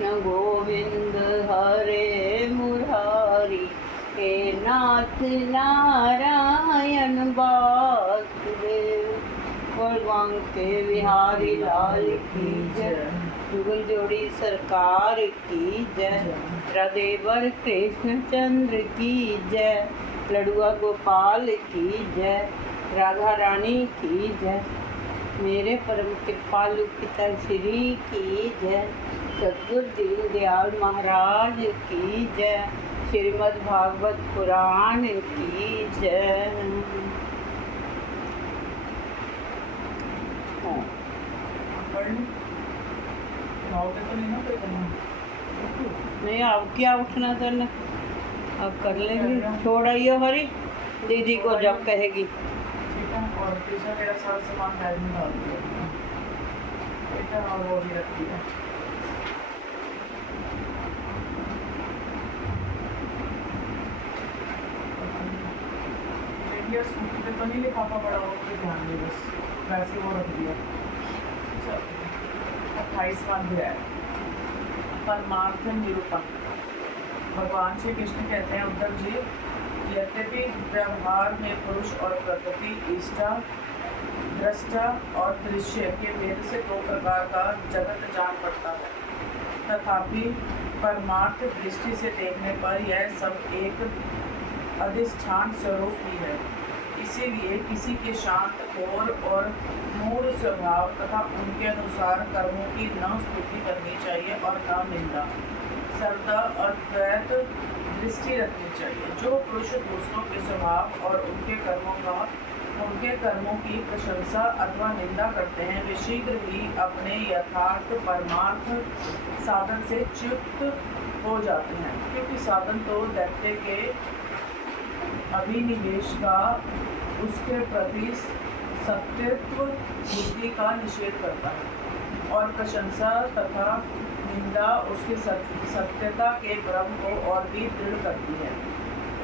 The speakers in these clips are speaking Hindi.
कृष्ण गोविंद हरे मुरारी, हे नाथ नारायण वासुदेव। भगवान के बिहारी लाल की जय, जुगल जोड़ी सरकार की जय, राधेवर कृष्ण चंद्र की जय, लड़ुआ गोपाल की जय, राधा रानी की जय, मेरे परम कृपालु पिता श्री की जय, सतगुरु दीनदयाल महाराज की जय, श्रीमद् भागवत पुराण की जय। नहीं अब क्या उठना करना, अब कर लेंगे। छोड़ आइयो हरी दीदी को जब कहेगी। और कृष्णा मेरा सारा सामान बैग में डाल दिया बेटा, और वो भी रखती है। इंडिया स्कूटी पे तो नहीं लिफाफा बड़ा हो तो ध्यान दे, बस वैसे वो रख दिया। 28वां अध्याय परमार्थ निरूपण। भगवान श्री कृष्ण कहते हैं, उद्धव जी, यद्यपि व्यवहार में पुरुष और प्रकृति, इष्टा, दृष्टा और दृश्य के भेद से दो प्रकार का जगत जान पड़ता है, तथापि परमार्थ दृष्टि से देखने पर यह सब एक अधिष्ठान स्वरूप ही है। इसीलिए किसी के शांत, घोर और मूढ़ स्वभाव तथा उनके अनुसार कर्मों की न स्तुति करनी चाहिए और न निंदा, सर्वदा अद्वैत दृष्टि रखनी चाहिए। जो पुरुष दूसरों के स्वभाव और उनके कर्मों की प्रशंसा अथवा निंदा करते हैं, वे शीघ्र ही अपने यथार्थ परमार्थ साधन से च्युत हो जाते हैं, क्योंकि साधन तो दैत्य के अभिनिवेश का, उसके प्रति सत्यत्व बुद्धि का निषेध करता है, और प्रशंसा तथा निंदा उसके सत्यता के भ्रम को और भी दृढ़ करती है।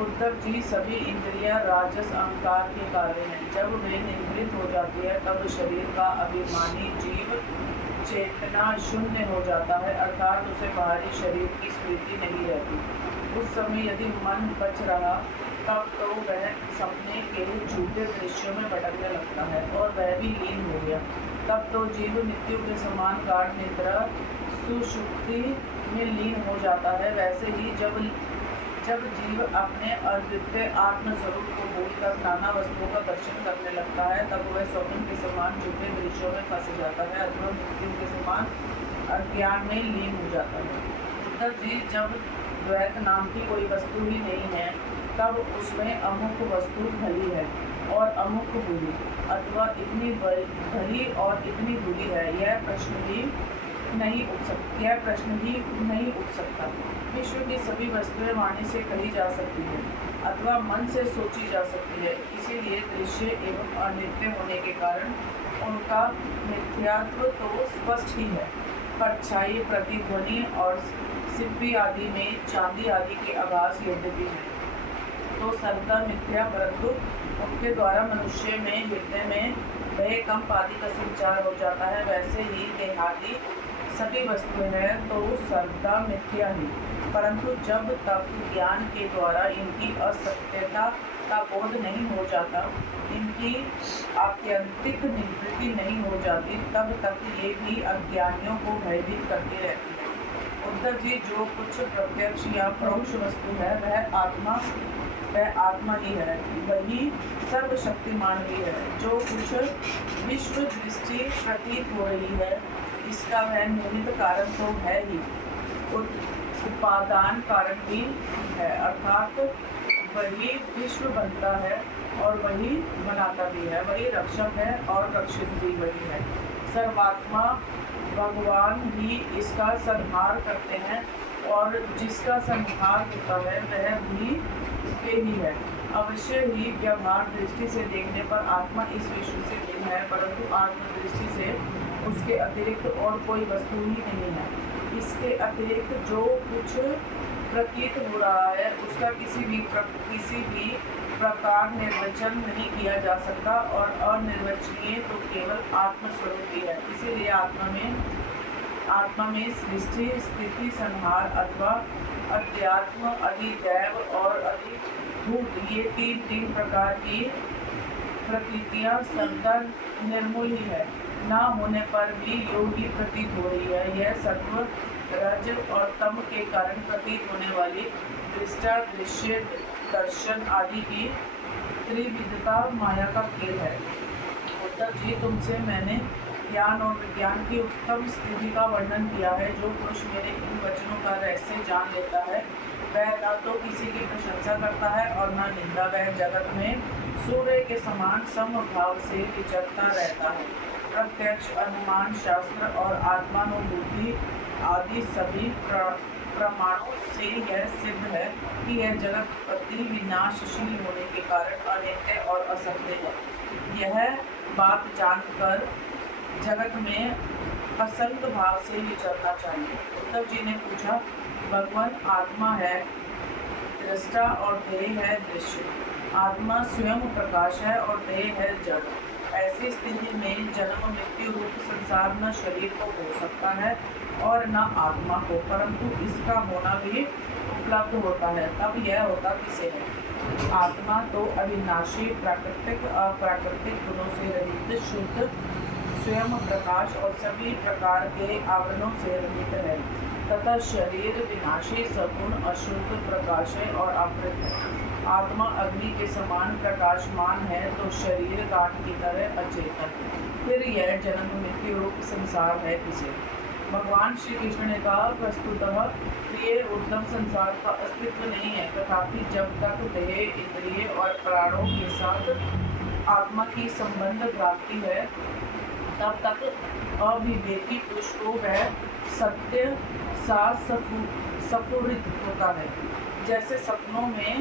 उद्धव जी, सभी इंद्रियां राजस अहंकार के कार्य हैं। जब वे नियंत्रित हो जाती है, तब शरीर का अभिमानी जीव चेतना शून्य हो जाता है, अर्थात उसे बाहरी शरीर की स्मृति नहीं रहती। उस समय यदि मन बच रहा, तब तो वह सपने के झूठे दृश्यों में भटकने लगता है और वह भी लीन हो गया। तब तो जीव मृत्यु के समान गाढ़ निद्रा सुषुप्ति में लीन हो जाता है। वैसे ही जब जीव अपने अद्वितीय आत्मस्वरूप को भूलकर नाना वस्तुओं का दर्शन करने लगता है, तब वह स्वप्न के समान झूठे दृश्यों में फंस जाता है अथवा मृत्यु के समान अज्ञान में लीन हो जाता है। उद्धव जी, जब द्वैत नाम की कोई वस्तु ही नहीं है, तब उसमें अमुक वस्तु भली है और अमुक बुरी, अथवा इतनी भली और इतनी बुरी है, यह प्रश्न ही नहीं उठ सकता। विश्व की सभी वस्तुएं वाणी से कही जा सकती है अथवा मन से सोची जा सकती है। इसीलिए दृश्य एवं अनित्य होने के कारण उनका मिथ्यात्व तो स्पष्ट ही है। परछाई, प्रतिध्वनि और सिप्पी आदि में चांदी आदि के आभास यद्यपि है, तो सर्वदा मिथ्या, परंतु उनके द्वारा मनुष्य में हृदय में भय, कंप आदि का संचार हो जाता है। वैसे ही देहादि सभी वस्तुएं हैं तो सर्वदा मिथ्या ही, परंतु जब तक ज्ञान के द्वारा इनकी असत्यता का बोध नहीं हो जाता, इनकी आत्यंतिक निवृत्ति नहीं हो जाती, तब तक ये भी अज्ञानियों को भयभीत करती रहती है। उद्धव जी, जो कुछ प्रत्यक्ष या परोक्ष वस्तु है वह आत्मा ही है, वही सर्वशक्तिमान भी है। जो कुछ विश्व दृष्टि प्रतीत हो रही है, इसका वह निमित्त कारण तो है ही, उपादान कारण भी है, अर्थात वही विश्व बनता है और वही बनाता भी है, वही रक्षक है और रक्षित भी वही है। सर्वात्मा भगवान ही इसका संहार करते हैं, और जिसका संहार होता है वह भी उसके ही है। अवश्य ही व्यवहार दृष्टि से देखने पर आत्मा इस विश्व से भिन्न है, परंतु आत्म दृष्टि से उसके अतिरिक्त और कोई वस्तु ही नहीं है। इसके अतिरिक्त जो कुछ प्रतीत हो रहा है, उसका किसी भी प्रकार निर्वचन नहीं किया जा सकता, और अनिर्वचनीय तो केवल आत्मस्वरूप ही है। इसीलिए आत्मा में आत्मा में सृष्टि, स्थिति, संहार अथवा अध्यात्म, अधिदैव और अधिभूत, ये तीन प्रकार की प्रकृतियां सर्वदा निर्मूल ही है, ना होने पर भी योगी प्रतीत हो रही है। यह सत्व, रज और तम के कारण प्रतीत होने वाली दृष्टा, दृश्य, दर्शन आदि की त्रिविधता माया का खेल है। उद्धव जी, तुमसे मैंने ज्ञान और विज्ञान की उत्तम स्थिति का वर्णन किया है। जो पुरुष मेरे इन वचनों का रहस्य जान लेता है, वह न तो किसी की प्रशंसा करता है और न निंदा। वह जगत में सूर्य के समान समभाव से विचरता रहता है। प्रत्यक्ष, अनुमान, शास्त्र और आत्मानुभूति आदि सभी प्रमाणों से यह सिद्ध है कि यह जगत उत्पत्ति विनाशशील होने के कारण अनित्य और असत्य है। यह बात जानकर जगत में असंग भाव से विचरना चाहिए। उद्धव जी ने पूछा, भगवान आत्मा है दृष्टा और देह है दृश्य। आत्मा स्वयं प्रकाश है और देह है जड़। ऐसी स्थिति में जन्म मृत्यु रूप संसार न शरीर को हो सकता है और न आत्मा को, परंतु इसका होना भी उपलब्ध होता है। तब यह होता किसे है? आत्मा तो अविनाशी, प्राकृतिक, अप्राकृतिक गुणों से रहित, शुद्ध, स्वयं प्रकाश और सभी प्रकार के आवरणों से रहित है, तथा शरीर विनाशी, सगुण, अशुद्ध, प्रकाशय और अमृत है। आत्मा अग्नि के समान प्रकाशमान है तो शरीर काठ की तरह अचेतन। फिर यह जन्म मृत्यु रूप संसार है किसे? भगवान श्री कृष्ण ने कहा, वस्तुतः प्रिय उत्तम संसार का अस्तित्व नहीं है, तथापि जब तक देह, इंद्रिय और प्राणों के साथ आत्मा की संबंध प्राप्ति है, तब तक अविवेकी पुरुष को वह सत्य सा स्फुरित होता है। जैसे सपनों में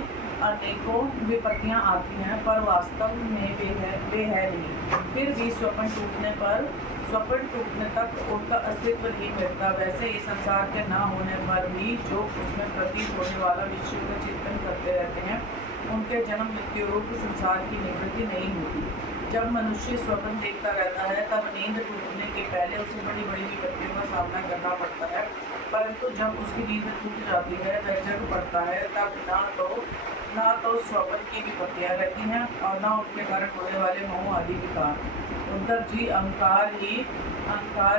अनेकों विपत्तियां आती हैं, पर वास्तव में वे है नहीं। फिर भी स्वप्न टूटने तक उनका अस्तित्व नहीं मिलता। वैसे ही संसार के न होने पर भी जो उसमें प्रतीत होने वाला विषय का चिंतन करते रहते हैं, उनके जन्म मृत्यु रूप संसार की निवृत्ति नहीं होती। जब मनुष्य स्वप्न देखता रहता है, तब नींद टूटने के पहले उसे बड़ी बड़ी विपत्तियों का सामना करना पड़ता है, परंतु जब उसकी नींद टूट जाती है, वह जग पड़ता है, तब ना तो स्वप्न की विपत्तियां रहती हैं और न उनके कारण होने वाले मोह आदि विकार। उद्धव जी, अहंकार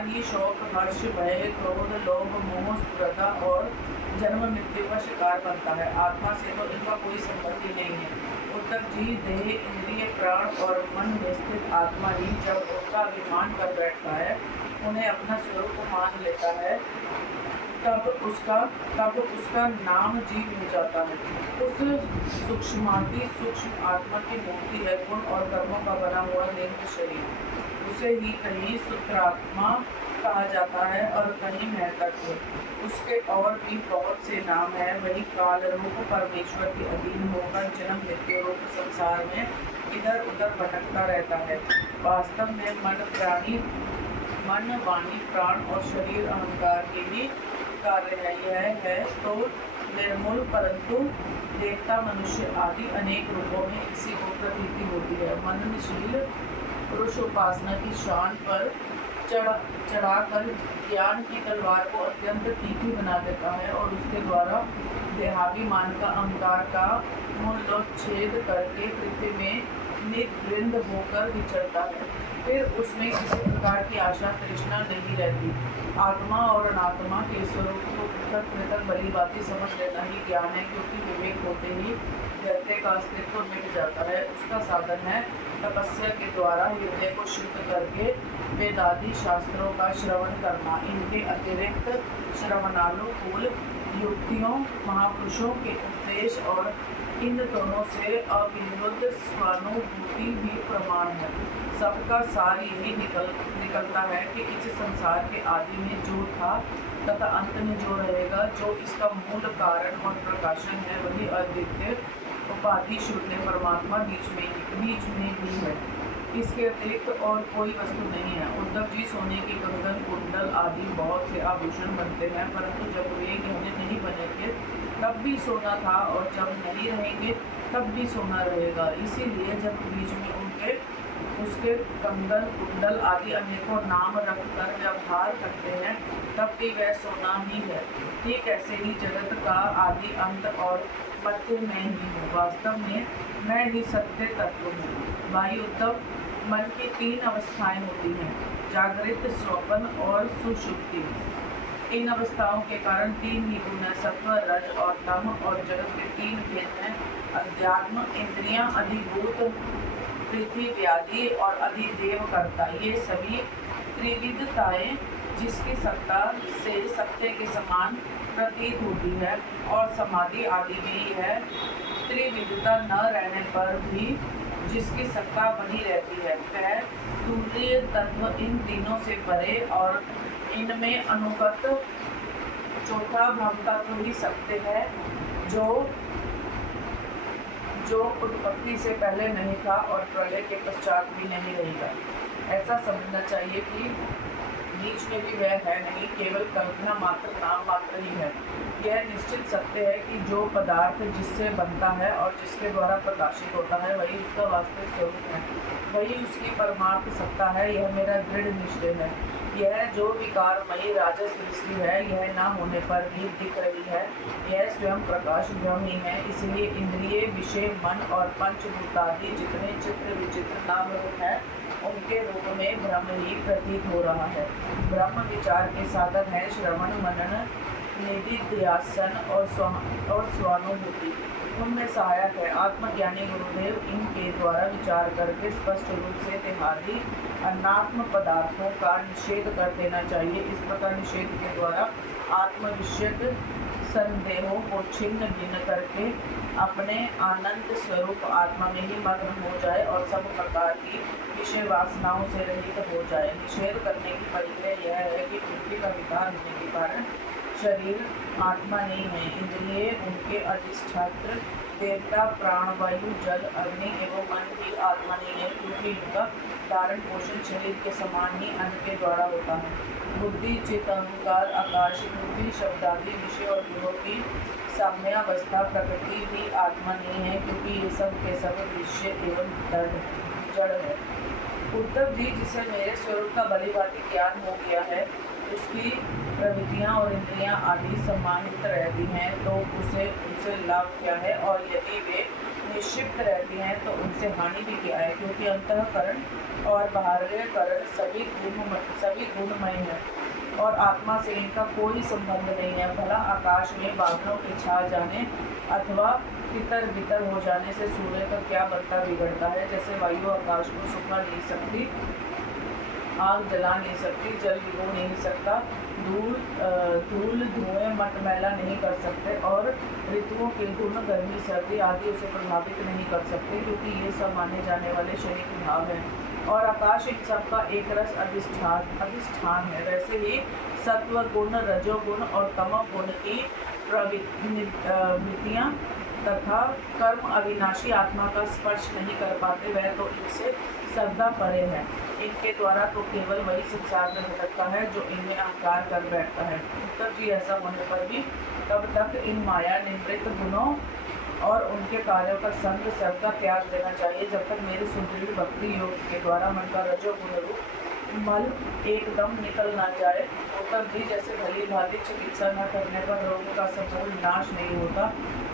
ही शोक, हर्ष, भय, क्रोध, लोभ, मोह, स्पर्धा और जन्म मृत्यु का शिकार बनता है। आत्मा से तो इनका कोई संबंध ही नहीं है। उद्धव जी, देह, इंद्रिय, प्राण और मन में स्थित आत्मा ही जब उनका अभिमान कर बैठता है, उन्हें अपना स्वरूप मान लेता है, तब उसका नाम जीव हो जाता है। उस सूक्ष्म आत्मा की मूर्ति है गुण और कर्मों का बना हुआ लिंग शरीर। उसे ही कहीं सूत्रात्मा कहा जाता है और कहीं महतत्व। उसके और भी बहुत से नाम है। वही काल रूप परमेश्वर के अधीन होकर जन्म मृत्यु रूप संसार में इधर उधर भटकता रहता है। वास्तव में मन, वाणी, प्राण और शरीर अहंकार के ही कार्य है। यह है तो निर्मूल, परंतु देवता, मनुष्य आदि अनेक रूपों में इसी को प्रतीति होती है। मननशील पुरुष उपासना की शान पर चढ़ाकर ज्ञान की तलवार को अत्यंत तीखी बना देता है और उसके द्वारा देहाभिमान का अहंकार का मूलोच्छेद करके पृथ्वी में निवृंद होकर विचरता है। फिर उसमें किसी प्रकार की आशा तृष्णा नहीं रहती। आत्मा और अनात्मा के स्वरूप को पृथक पृथक भली भांति समझ लेना ही ज्ञान है, क्योंकि विवेक होते ही व्यक्ति का अस्तित्व मिट जाता है। उसका साधन है तपस्या के द्वारा हृदय को शुद्ध करके वेदादि शास्त्रों का श्रवण करना। इनके अतिरिक्त श्रवणानुकूल युक्तियों, महापुरुषों के उपदेश और इन दोनों से अविरुद्ध स्वानुभूति भी प्रमाण है। सबका सार यही निकलता है कि इस संसार के आदि में जो था तथा अंत में जो रहेगा, जो इसका मूल कारण और प्रकाशन है, वही अद्वितीय उपाधि शून्य परमात्मा बीच में ही है। इसके अतिरिक्त और कोई वस्तु नहीं है। उद्धव जी, सोने की कंगन, कुंडल आदि बहुत से आभूषण बनते हैं, परंतु जब वे गहने नहीं बनेंगे तब भी सोना था और जब नहीं रहेंगे तब भी सोना रहेगा। इसीलिए जब बीच में उनके उसके कंगन कुंडल आदि अनेकों नाम रखकर व्यवहार करते हैं, तब भी वह सोना ही है। ठीक ऐसे ही जगत का आदि अंत और मध्य में ही हूँ। वास्तव में मैं ही सत्य तत्व हूँ। भाई उद्धव, मन की 3 अवस्थाएं होती हैं, जागृत, स्वप्न और सुषुप्ति। इन अवस्थाओं के कारण 3 ही गुण है, सत्व, रज और तम, और जगत के 3 भेद हैं, अध्यात्म, इंद्रियां, अधिभूत, पृथ्वी व्याधि और अधिदेव कर्ता। ये सभी त्रिविधताएं जिसकी सत्ता से सत्य के समान प्रतीत होती है और समाधि आदि में यह त्रिविधता न रहने पर भी जिसकी सत्ता बनी रहती है, वह तुरीय तत्व इन तीनों से परे और इनमें अनुगत चौथा ब्रह्म तत्व ही सत्य है, जो उत्पत्ति से पहले नहीं था और प्रलय के पश्चात भी नहीं रहेगा। ऐसा समझना चाहिए कि बीच में भी वह है नहीं, केवल कल्पना मात्र, नाम मात्र ही है। यह निश्चित सत्य है कि जो पदार्थ जिससे बनता है और जिसके द्वारा प्रकाशित होता है वही उसका वास्तविक स्वरूप है, वही उसकी परमार्थ सत्ता है। यह मेरा दृढ़ निश्चय है। यह जो विकारमयी राजस दृष्टि है, यह न होने पर भी दिख रही है, यह स्वयं प्रकाश ब्रह्म ही है। इसलिए इंद्रिय, विषय, मन और पंचभूतादि जितने चित्र विचित्र नाम रूप है, उनके रूप में ब्रह्म ही प्रतीत हो रहा है। ब्रह्म विचार के साधन है श्रवण, मनन, निधिध्यासन और स्वानुभूति, उनमें सहायक है। आत्मज्ञानी गुरुदेव इनके द्वारा विचार करके स्पष्ट रूप से देहादि अनात्म पदार्थों का निषेध कर देना चाहिए। इस प्रकार निषेध के द्वारा आत्मविषयक संदेहों को छिन्न भिन्न करके अपने आनंद स्वरूप आत्मा में ही मग्न हो जाए और सब प्रकार की विषय वासनाओं से रहित हो जाए। निषेध करने की परिक्रिया यह है कि पृथ्वी का विकार होने के कारण शरीर आत्मा नहीं है, इंद्रिय उनके अधिष्ठात्र, देवता, प्राण, वायु, जल, अग्नि एवं मन भी आत्मा नहीं है, क्योंकि इनका धारण पोषण शरीर के समान ही अन्न के द्वारा होता है। बुद्धि, चित्त, अहंकार, आकाश, पृथ्वी, शब्दादि विषय और गुणों की साम्यावस्था प्रकृति भी आत्मा नहीं है, क्योंकि ये सब के सब विषय एवं जड़ है। उद्धव जी, जिसे मेरे स्वरूप का भलीभांति ज्ञान हो गया है, उसकी प्रवृत्तियाँ और इंद्रियाँ आदि सम्मानित रहती हैं, तो उनसे लाभ क्या है, और यदि वे निक्षिप्त रहती हैं तो उनसे हानि भी क्या है, क्योंकि अंतःकरण और बाह्यकरण सभी गुणमय है और आत्मा से इनका कोई संबंध नहीं है। भला आकाश में बादलों के छा जाने अथवा तितर बितर हो जाने से सूर्य का क्या बनता बिगड़ता है। जैसे वायु आकाश को सुखा नहीं सकती, आग जला नहीं सकती, जल भिगो नहीं सकता, धूल धुएं मटमैला नहीं कर सकते और ऋतुओं के गुण गर्मी सर्दी आदि उसे प्रभावित नहीं कर सकते, क्योंकि ये सब माने जाने वाले शरीर भाव हैं। और आकाश इन सब का एक रस अधिष्ठान है। वैसे ही सत्व गुण, रजोगुण और तमो गुण की प्रवृत्तियाँ तथा कर्म अविनाशी आत्मा का स्पर्श नहीं कर पाते, वह तो इनसे सर्वदा परे है। इनके द्वारा तो केवल वही संसार में भटकता है जो इनमें अहंकार कर बैठता है। उत्तर जी, ऐसा होने पर भी तब तक इन माया निवृत्त गुणों और उनके कार्यों का संग सर्वदा त्याग देना चाहिए, जब तक मेरे सुदृढ़ भक्ति योग के द्वारा मन का रजोगुण रूप मल एकदम निकल ना जाए। उत्तर जी, जैसे भली भांति चिकित्सा न करने पर रोग का संपूर्ण नाश नहीं होता,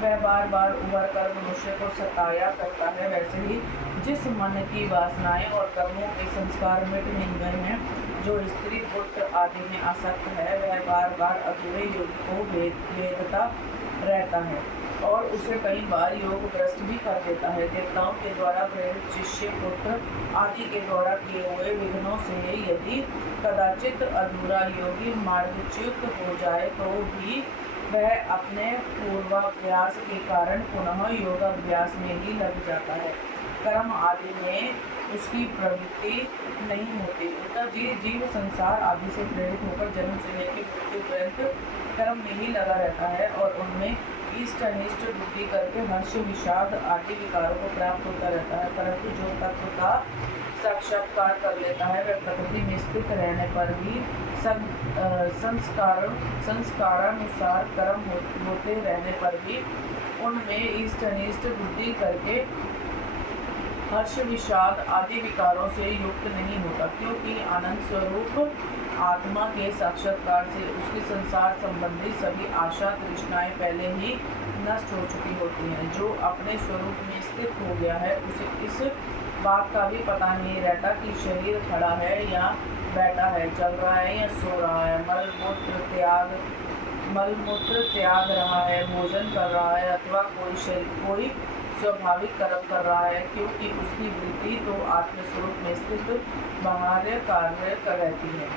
वह बार बार उभर कर मनुष्य को सताया करता है, वैसे ही जिस मन की वासनाएं और कर्मों के संस्कार मिट नहीं गए हैं, जो स्त्री पुत्र आदि में आसक्त है, वह बार बार अधूरे योग को वेदता रहता है और उसे कई बार योग भ्रष्ट भी कर देता है। देवताओं के द्वारा प्रेरित शिष्य पुत्र आदि के द्वारा किए हुए विघ्नों से यदि कदाचित अधूरा योगी मार्गच्युत हो जाए तो भी वह अपने पूर्वाभ्यास के कारण पुनः योगाभ्यास में ही लग जाता है। कर्म आदि में उसकी प्रवृत्ति नहीं होती। उत्तर जी, जीव संसार आदि से प्रेरित होकर जन्म से लेकर मृत्यु पर्यंत कर्म में ही लगा रहता है और उनमें इष्ट अनिष्ट बुद्धि करके हर्ष विषाद आदि विकारों को प्राप्त होता रहता है। परंतु जो तत्व का साक्षात्कार कर लेता है, वह प्रकृति में स्थित रहने पर भी संस्कारानुसार कर्म होते रहने पर भी उनमें इष्ट अनिष्ट बुद्धि करके हर्ष विषाद आदि विकारों से युक्त नहीं होता, क्योंकि आनंद स्वरूप आत्मा के साक्षात्कार से उसके संसार संबंधी सभी आशा तृष्णाएं पहले ही नष्ट हो चुकी होती हैं। जो अपने स्वरूप में स्थित हो गया है उसे इस बात का भी पता नहीं रहता कि शरीर खड़ा है या बैठा है, चल रहा है या सो रहा है, मल मूत्र त्याग रहा है, भोजन कर रहा है अथवा कोई स्वाभाविक कर्म कर रहा है, क्योंकि उसकी वृत्ति तो आत्मस्वरूप में स्थित बाह्य कार्य कर रहती है,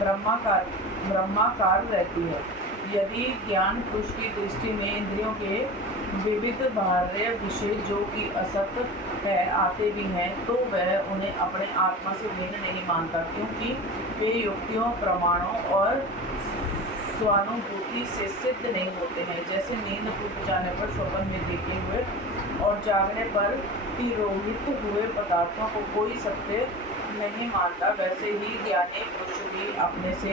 ब्रह्माकार रहती है। यदि ज्ञान पुरुष की दृष्टि में इंद्रियों के विविध बाह्य विषय जो कि असत है आते भी हैं, तो वह उन्हें अपने आत्मा से भिन्न नहीं मानता, क्योंकि वे युक्तियों, प्रमाणों और स्वानुभूति से सिद्ध नहीं होते हैं। जैसे नींद टूट जाने पर स्वप्न में देखे हुए और जागने पर तिरोहित हुए पदार्थों को कोई सत्य नहीं मानता, वैसे ही ज्ञानी पुरुष भी अपने से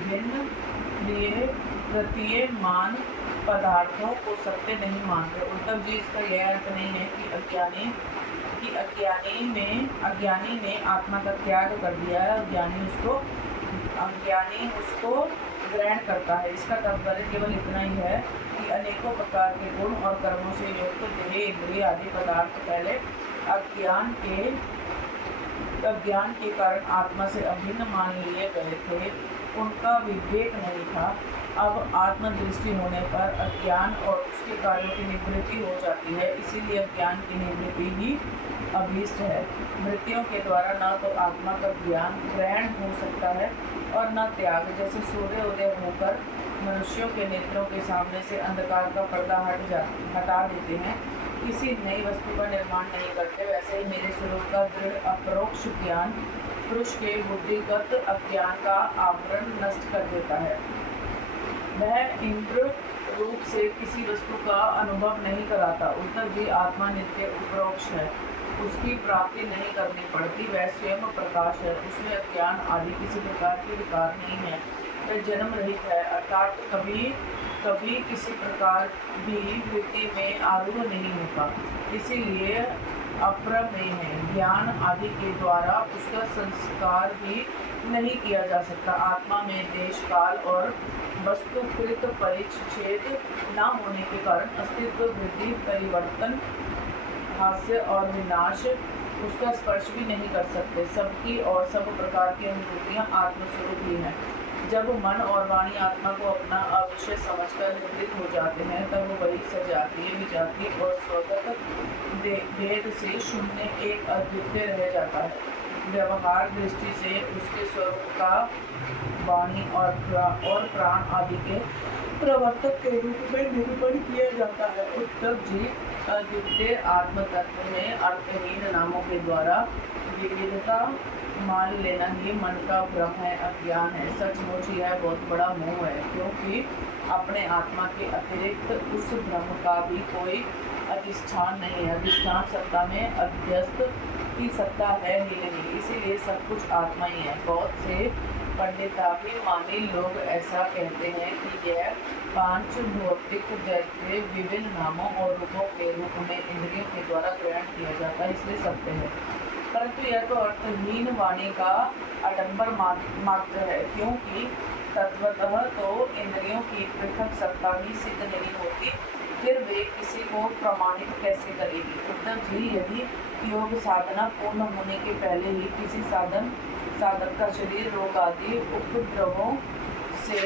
भिन्न लिए प्रतीयमान पदार्थों को सत्य नहीं मानते। उद्धव जी, इसका यह अर्थ नहीं है कि अज्ञानी ने आत्मा का त्याग कर दिया है, अज्ञानी उसको ग्रहण करता है। इसका तात्पर्य केवल इतना ही है कि अनेकों प्रकार के गुण और कर्मों से युक्त देह, इंद्रिय आदि पदार्थ पहले अज्ञान के कारण आत्मा से अभिन्न मान लिए गए थे, उनका विवेक नहीं था। अब आत्मदृष्टि होने पर अज्ञान और उसके कार्यों की निवृत्ति हो जाती है, इसीलिए अज्ञान की निवृत्ति ही अभीष्ट है। मृत्यों के द्वारा न तो आत्मा का ज्ञान ग्रहण हो सकता है और न त्याग। जैसे सूर्य उदय होकर मनुष्यों के नेत्रों के सामने से अंधकार का पर्दा हटा देते हैं, किसी नई वस्तु का निर्माण नहीं करते, वैसे ही मेरे स्वरूप का दृढ़ अपरोक्ष ज्ञान पुरुष के बुद्धिगत अज्ञान का आवरण नष्ट कर देता है। वह इंद्र रूप से किसी वस्तु का अनुभव नहीं कराता। उद्धव जी, आत्मा नित्य उपरोक्ष है, उसकी प्राप्ति नहीं करनी पड़ती, वह स्वयं प्रकाश है, उसमें अज्ञान आदि किसी प्रकार के विकार नहीं है, वह जन्म रहित है, अर्थात कभी किसी प्रकार भी वृत्ति में आरूढ़ नहीं होता, इसीलिए अप्रमेय है। ज्ञान आदि के द्वारा उसका संस्कार भी नहीं किया जा सकता। आत्मा में देश, काल और वस्तुकृत परिच्छेद न होने के कारण अस्तित्व, वृद्धि, परिवर्तन, हास्य और विनाश उसका स्पर्श भी नहीं कर सकते। सबकी और सब प्रकार की अनुभूतियाँ आत्मस्वरूप ही हैं। जब मन और वाणी आत्मा को अपना अविषय समझकर निवृत्त हो जाते हैं, तब वही सजातीय, विजातीय और स्वगत भेद से शून्य एक अद्वितीय रह जाता है। व्यवहार दृष्टि से उसके स्वरूप का वाणी और प्राण आदि के प्रवर्तक के रूप में निरूपण किया जाता है। उद्धव जी, अद्वितीय आत्म तत्व में अर्थहीन नामों के द्वारा विविधता मान लेना ही मन का भ्रम है, अज्ञान है। सचमुच यह बहुत बड़ा मोह है, क्योंकि अपने आत्मा के अतिरिक्त उस भ्रम का भी कोई अधिष्ठान नहीं है। अधिष्ठान सत्ता में अध्यस्त की सत्ता है ही नहीं, इसीलिए सब कुछ आत्मा ही है। बहुत से पंडिताभिमानी लोग ऐसा कहते हैं कि यह पांच भौतिक दैत्य विभिन्न नामों और रूपों के रूप में इंद्रियों के द्वारा ग्रहण किया जाता है, इसलिए सत्य है। परंतु यह तो अर्थहीन वाणी का आडंबर मात्र है, क्योंकि तत्वतः तो इंद्रियों की पृथक सत्ता ही सिद्ध नहीं होती, फिर वे किसी को प्रमाणित कैसे करेगी। उद्धव जी, यदि योग साधना पूर्ण होने के पहले ही किसी साधक का शरीर रोग आदि उपद्रवों से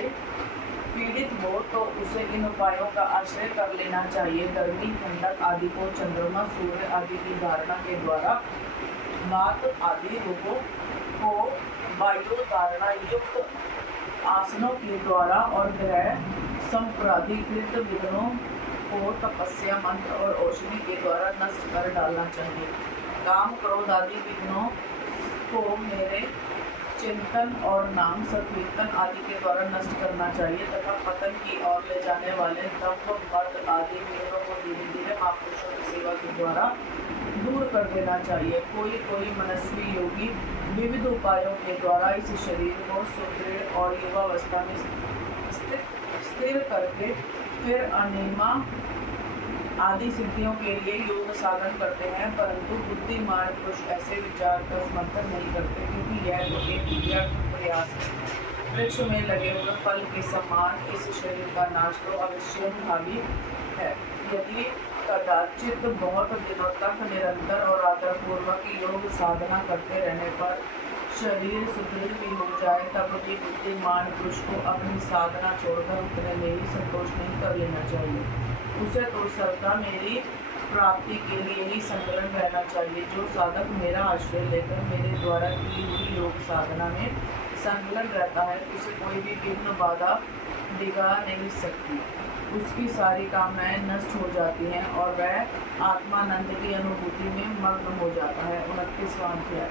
पीड़ित हो, तो उसे इन उपायों का आश्रय कर लेना चाहिए। गर्मी, ठंडक आदि को चंद्रमा, सूर्य आदि की धारणा के द्वारा, वात आदि रोगों को वायु धारणा युक्त आसनों के द्वारा और ग्रह संप्राधिकृत विघ्नों को तपस्या, मंत्र और औषधि के द्वारा नष्ट कर डालना चाहिए। काम, क्रोध आदि विघ्नों को मेरे चिंतन और नाम संकीर्तन आदि के द्वारा नष्ट करना चाहिए तथा पतन की ओर ले जाने वाले दंभ, मद आदि विघ्नों को धीरे धीरे महापुरुषों की सेवा के द्वारा दूर कर देना चाहिए। कोई मनस्वी योगी विविध उपायों के द्वारा इस शरीर को सुदृढ़ और युवावस्था में स्थिर करके फिर आदि सिद्धियों के लिए योग साधन करते हैं, परंतु बुद्धिमान पुरुष ऐसे विचार का समर्थन नहीं करते, क्योंकि यह तो एक व्यर्थ प्रयास है। वृक्ष में लगे हुए फल के समान इस शरीर का नाश तो अवश्य भावी है। यदि कदाचित बहुत दिनों तक निरंतर और आदरपूर्वक योग साधना करते रहने पर शरीर सुदृढ़ भी हो जाए, तब भी बुद्धिमान पुरुष को अपनी साधना छोड़कर उतने में ही संतोष नहीं कर लेना चाहिए। उसे तो सदा मेरी प्राप्ति के लिए ही संकलन रहना चाहिए। जो साधक मेरा आश्रय लेकर मेरे द्वारा की हुई योग साधना में संकलन रहता है, उसे कोई भी विघ्न बाधा दिखा नहीं सकती। उसकी सारी कामनाएं नष्ट हो जाती हैं और वह आत्मानंद की अनुभूति में मग्न हो जाता है। 29वां अध्याय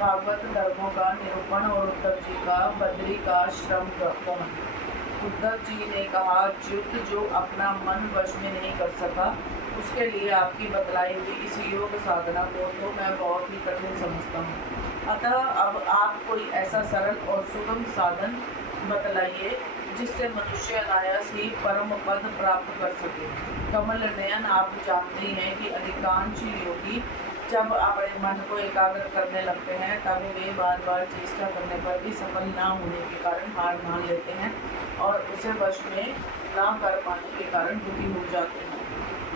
भागवत धर्मों का निरूपण और उद्धव जी का बद्री का श्रम ग्रहण। उद्धव जी ने कहा, च्युत जो अपना मन वश में नहीं कर सका, उसके लिए आपकी बतलाई हुई इस योग साधना को तो मैं बहुत ही कठिन समझता हूँ। अतः अब आप कोई ऐसा सरल और सुगम साधन बतलाइए जिससे मनुष्य अनायास ही परम पद प्राप्त कर सके। कमल नयन, आप जानते हैं कि अधिकांश योगी जब अपने मन को एकाग्र करने लगते हैं, तब वे बार बार चेष्टा करने पर भी सफल न होने के कारण हार मान लेते हैं और उसे वश में न कर पाने के कारण दुखी हो जाते हैं।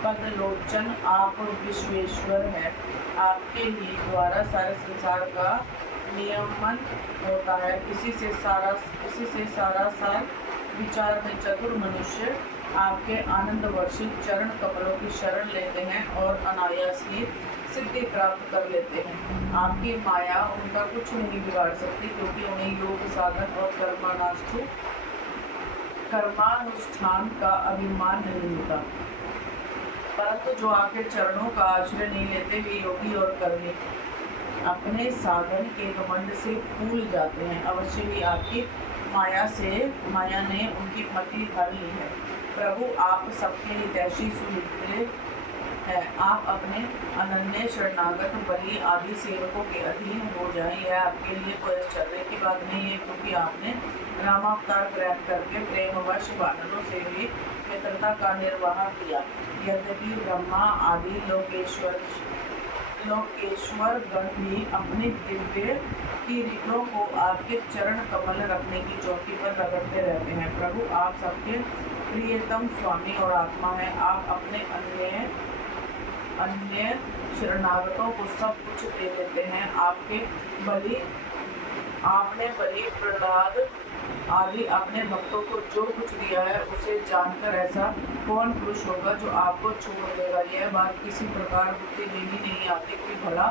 पदलोचन, आप विश्वेश्वर हैं, आपके ही द्वारा सारे संसार का नियमन होता है। इसी से सारा सार विचार में चतुर मनुष्य आपके आनंद वर्षित चरण कमलों की शरण लेते हैं और अनायास ही सिद्धि प्राप्त कर लेते हैं। आपकी माया उनका कुछ नहीं बिगाड़ सकती, क्योंकि उन्हें योग साधन और कर्मानुष्ठान का अभिमान नहीं होता। परंतु जो आपके चरणों का आश्रय नहीं लेते, वे योगी और कर्मी अपने साधन के घमंड से फूल जाते हैं। अवश्य ही आपकी माया ने उनकी मति भर ली है। प्रभु, आप सबके हितैषी सुमित्र है। आप अपने अनन्य शरणागत बलि आदि सेवकों के अधीन हो जाएं। यह आपके लिए कोई आश्चर्य की बात नहीं है, क्योंकि आपने रामावतार ग्रहण करके प्रेमवश वानरों से भी मित्रता का निर्वाह किया। यद्यपि ब्रह्मा आदि लोकेश्वर गण भी अपने दिव्य किरीटों को आपके चरण कमल रखने की चौकी पर रगड़ते रहते हैं। प्रभु, आप सबके प्रियतम स्वामी और आत्मा हैं। आप अपने अन्य शरणागतों को सब कुछ दे देते हैं। आपने बलि प्रहलाद आदि अपने भक्तों को जो कुछ दिया है, उसे जानकर ऐसा कौन पुरुष होगा जो आपको छोड़ देगा। यह बात किसी प्रकार बुद्धि में ही नहीं आती कि भला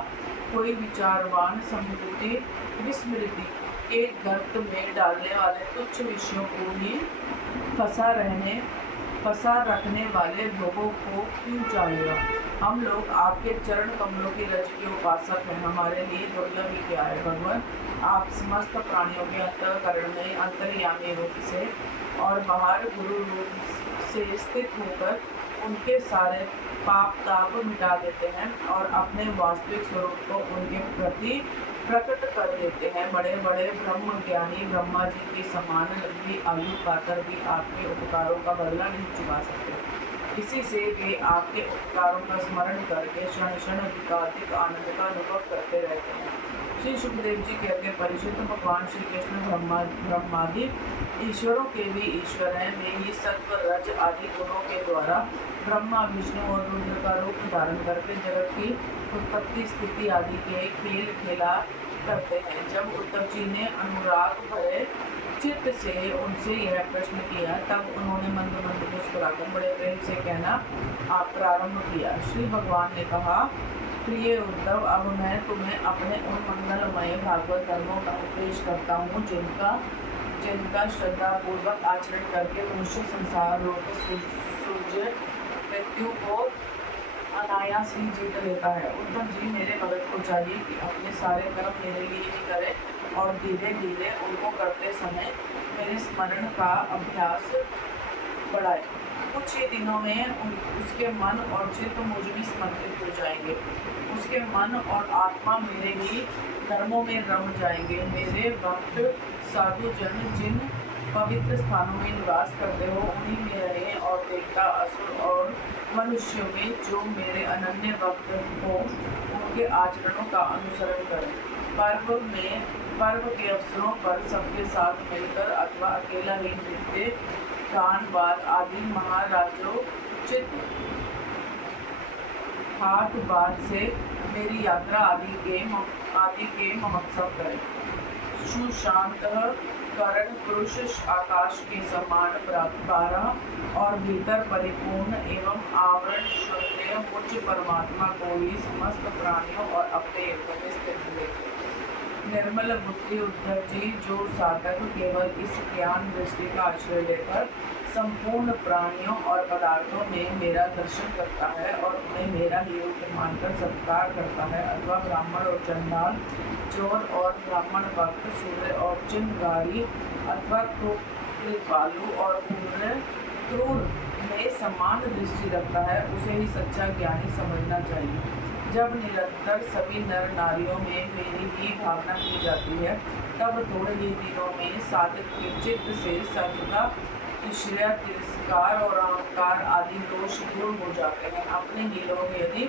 कोई विचारवान समृद्धि विस्मृति के गर्त में डालने वाले तुच्छ विषयों को ही फंसा रखने वाले लोगों को क्यों चाहेगा। हम लोग आपके चरण कमलों की रज के उपासक हैं। हमारे लिए दुर्लभ ही क्या है भगवान। आप समस्त प्राणियों के अंतःकरण में अंतर्यामी रूप से और बाहर गुरु रूप से स्थित होकर उनके सारे पाप ताप मिटा देते हैं और अपने वास्तविक स्वरूप को उनके प्रति प्रकट कर देते हैं। बड़े बड़े ब्रह्म ज्ञानी ब्रह्मा जी की समान लंबी आयु पाकर भी आपके उपकारों का बदला नहीं चुका सकते। इसी से वे आपके उपकारों का स्मरण करके क्षण क्षण अधिकाधिक आनंद का अनुभव करते रहते हैं। श्री सुखदेव जी कहते हैं, परिचित भगवान श्री कृष्ण ब्रह्मादि ईश्वरों के भी ईश्वर हैं। वे ही सत्व रज आदि गुणों के द्वारा ब्रह्मा विष्णु और रुद्र का रूप धारण करके जगत की उत्पत्ति स्थिति आदि के खेल खेला करते हैं। जब उद्धव जी ने अनुराग भरे चित्त से उनसे यह प्रश्न किया, तब उन्होंने मंद मंद मुस्कुराकर बड़े प्रेम से कहना आप प्रारंभ किया। श्री भगवान ने कहा, प्रिय उद्धव, अब मैं तुम्हें अपने उन मंगलमय भागवत धर्मों का उपदेश करता हूँ जिनका श्रद्धा पूर्वक आचरण करके मनुष्य संसार रोग सूर्य मृत्यु को अनायास ही जीत लेता है। उद्धव जी, मेरे भगत को चाहिए कि अपने सारे कर्म मेरे लिए ही करे और धीरे धीरे उनको करते समय मेरे स्मरण का अभ्यास बढ़ाए। कुछ ही दिनों में उसके मन और चित्त मुझ में समर्पित हो जाएंगे। उसके मन और आत्मा मेरे ही धर्मों में रम जाएंगे। मेरे भक्त साधु जन जिन पवित्र स्थानों में निवास करते हो उन्हीं में रहें, और देवता, असुर और मनुष्यों में जो मेरे अनन्य भक्त हो उनके आचरणों का अनुसरण करें। पर्व के अवसरों पर सबके साथ मिलकर अथवा अकेला ही नृत्य, गान, वाद आदि महाराजोचित ठाट बाट से मेरी यात्रा आदि के महोत्सव करें। सुशांत करण पुरुष आकाश के समान 12 और भीतर परिपूर्ण एवं आवरण शून्य मुझ परमात्मा को ही समस्त प्राणियों और अपने में स्थित देखे। निर्मल बुद्धि उद्धव जी, जो साधक केवल इस ज्ञान दृष्टि का आश्रय लेकर संपूर्ण प्राणियों और पदार्थों में मेरा दर्शन करता है और उन्हें मेरा ही रूप मानकर सत्कार करता है, अथवा ब्राह्मण और चंडाल, चोर और ब्राह्मण भक्त, सूर्य और चिन्हगारी, अथवा कृपालु और क्रूर में समान दृष्टि रखता है, उसे ही सच्चा ज्ञानी समझना चाहिए। जब निरंतर सभी नर नारियों में मेरी ही भावना की जाती है, तब थोड़े ही दिनों में साधक के चित्त से सर्वदा ईर्ष्या, तिरस्कार और अहंकार आदि दोष दूर हो जाते हैं। अपने ही लोग यदि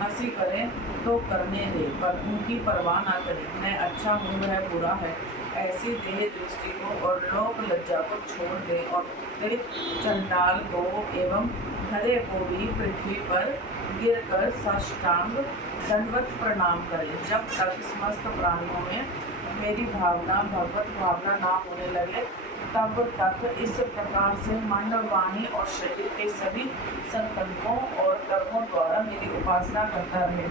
हंसी करें तो करने दें, पर उनकी परवाह न करें। मैं अच्छा हूँ, वह बुरा है, ऐसी देह दृष्टि को और लोक लज्जा को छोड़ दें और कुत्ते, चंडाल को एवं हरे को भी पृथ्वी पर गिरकर साष्टांग दंडवत प्रणाम करें। जब तक समस्त प्राणियों में मेरी भावना, भगवत भावना ना होने लगे, तब तक इस प्रकार से मन, वाणी और शरीर के सभी संकल्पों और कर्मों द्वारा मेरी उपासना करता रहे।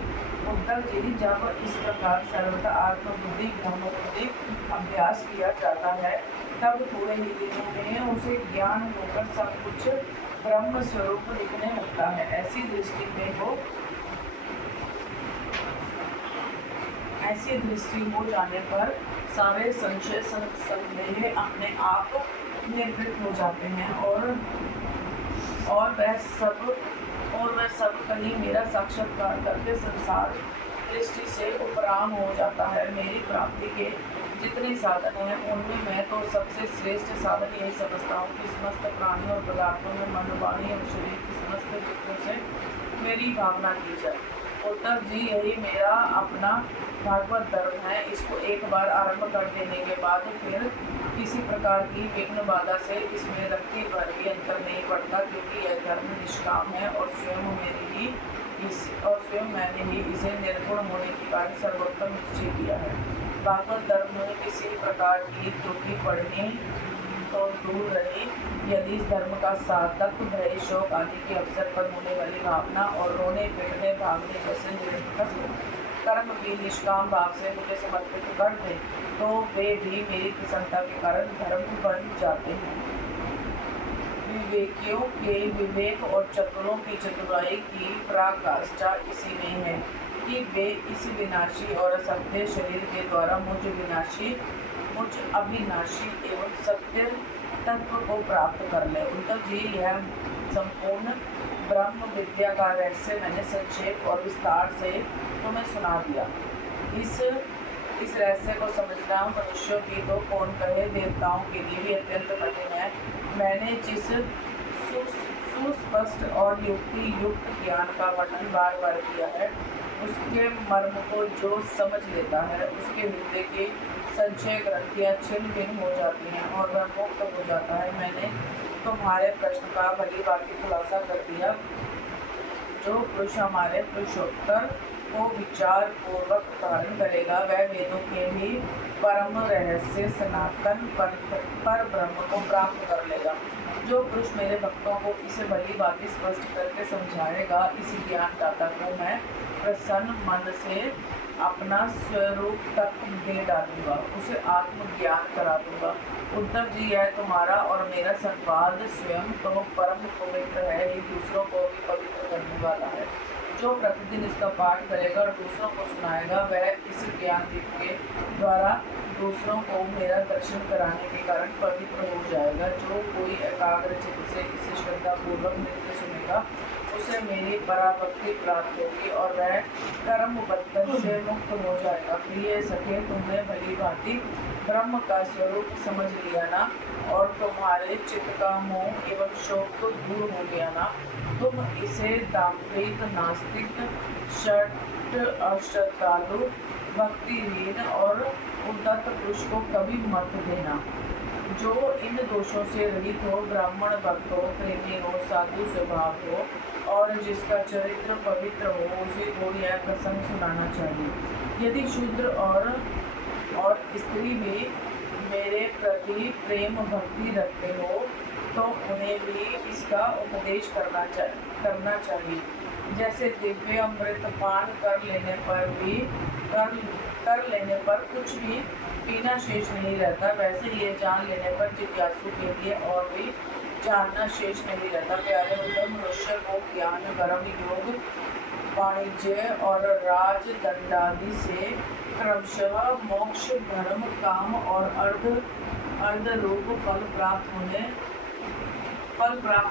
उद्धव जी, जब इस प्रकार सर्वथा आत्मबुद्धि, ब्रह्म बुद्धि अभ्यास किया जाता है, तब थोड़े ही दिनों में उसे ज्ञान होकर सब कुछ ब्रह्म स्वरूप दिखने लगता है। ऐसी दृष्टि हो जाने पर सारे संशय संदेह अपने आप निवृत्त हो जाते हैं और वह सब कहीं मेरा साक्षात्कार करके संसार दृष्टि से उपराम हो जाता है। मेरी प्राप्ति के जितने साधन हैं, उनमें मैं तो सबसे श्रेष्ठ साधन यही समझता हूँ कि समस्त प्राणियों और पदार्थों में मन, वाणी और शरीर की समस्त वृत्तियों से मेरी भावना की जाए। उद्धव जी, यही मेरा अपना भागवत धर्म है। इसको एक बार आरंभ कर देने के बाद फिर किसी प्रकार की विघ्न बाधा से इसमें रत्ती भर भी अंतर नहीं पड़ता, क्योंकि यह धर्म निष्काम है और स्वयं मैंने ही इसे निर्गुण होने की बात सर्वोत्तम निश्चय किया है। भागवत धर्म में किसी प्रकार की त्रुटि पड़ने तो दूर रहे। यदि इस धर्म का साधक भय, शोक आदि के अवसर पर होने वाली भावना और रोने पीटने, भागने जैसे निरंतर कर्म भी निष्काम भाव से मुझे समर्पित कर दें, तो वे भी मेरी प्रसन्नता के कारण धर्म बन जाते हैं। विवेकियों के विवेक और चतुरों की चतुराई की पराकाष्ठा इसी में है कि वे इस विनाशी और असत्य शरीर के द्वारा मुझ अविनाशी एवं सत्य तत्व को प्राप्त कर ले। उद्धव जी, यह संपूर्ण ब्रह्म विद्या का रहस्य मैंने संक्षेप और विस्तार से तुम्हें सुना दिया। इस रहस्य को समझना मनुष्यों की तो कौन कहे, देवताओं के लिए भी अत्यंत कठिन है। मैंने जिस सुस्पष्ट और युक्ति युक्त ज्ञान का वर्णन बार बार किया है, उसके मर्म को जो समझ लेता है, उसके हृदय की संशय ग्रंथियाँ छिन्न भिन्न हो जाती हैं और वह मुक्त हो जाता है। मैंने तुम्हारे प्रश्न का भली भांति खुलासा कर दिया। जो पुरुष हमारे पुरुषोत्तर को विचार पूर्वक धारण करेगा, वह वेदों के भी परम रहस्य सनातन पर ब्रह्म को प्राप्त कर लेगा। जो पुरुष मेरे भक्तों को इसे भली भांति स्पष्ट करके समझाएगा, इस ज्ञानदाता को मैं प्रसन्न मन से अपना स्वरूप तक दे डालूंगा, उसे आत्मज्ञान करा दूंगा। उद्धव जी, यह तुम्हारा और मेरा संवाद स्वयं तो परम पवित्र है, ही दूसरों को भी पवित्र करने वाला है। जो प्रतिदिन इसका पाठ करेगा और दूसरों को सुनाएगा, वह इस ज्ञान दीप के द्वारा दूसरों को मेरा दर्शन कराने के कारण पवित्र हो जाएगा। जो कोई एकाग्र चित्त से इसे श्रद्धापूर्वक नृत्य सुनेगा, उसे मेरी पराभक्ति प्राप्त होगी और वह कर्म बंधन से मुक्त हो जाएगा। प्रिय सखे, तुमने भली भांति ब्रह्म का स्वरूप समझ लिया ना, और तुम्हारे चित्त का मोह एवं शोक तो दूर हो गया ना, तुम इसे दाम्भिक, नास्तिक, षट अश्रद्धालु, भक्तिहीन और उद्धत पुरुष को कभी मत देना। जो इन दोषों से रहित हो, ब्राह्मण भक्त हो, प्रेमी हो, साधु स्वभाव हो और जिसका चरित्र पवित्र हो, उसे को यह प्रसंग सुनाना चाहिए। यदि शूद्र और स्त्री भी मेरे प्रति प्रेम भक्ति रखते हो तो उन्हें भी इसका उपदेश करना चाहिए। जैसे दिव्य अमृत पान कर लेने पर कुछ भी पीना शेष नहीं रहता, वैसे ये जान लेने पर जिज्ञासु के लिए और भी जानना शेष नहीं रहता। प्यारे उद्धव, मनुष्य को ज्ञान, कर्म, योग, वाणिज्य और राज दंडादि से क्रमशः मोक्ष, धर्म, काम और अर्ध रूप फल प्राप्त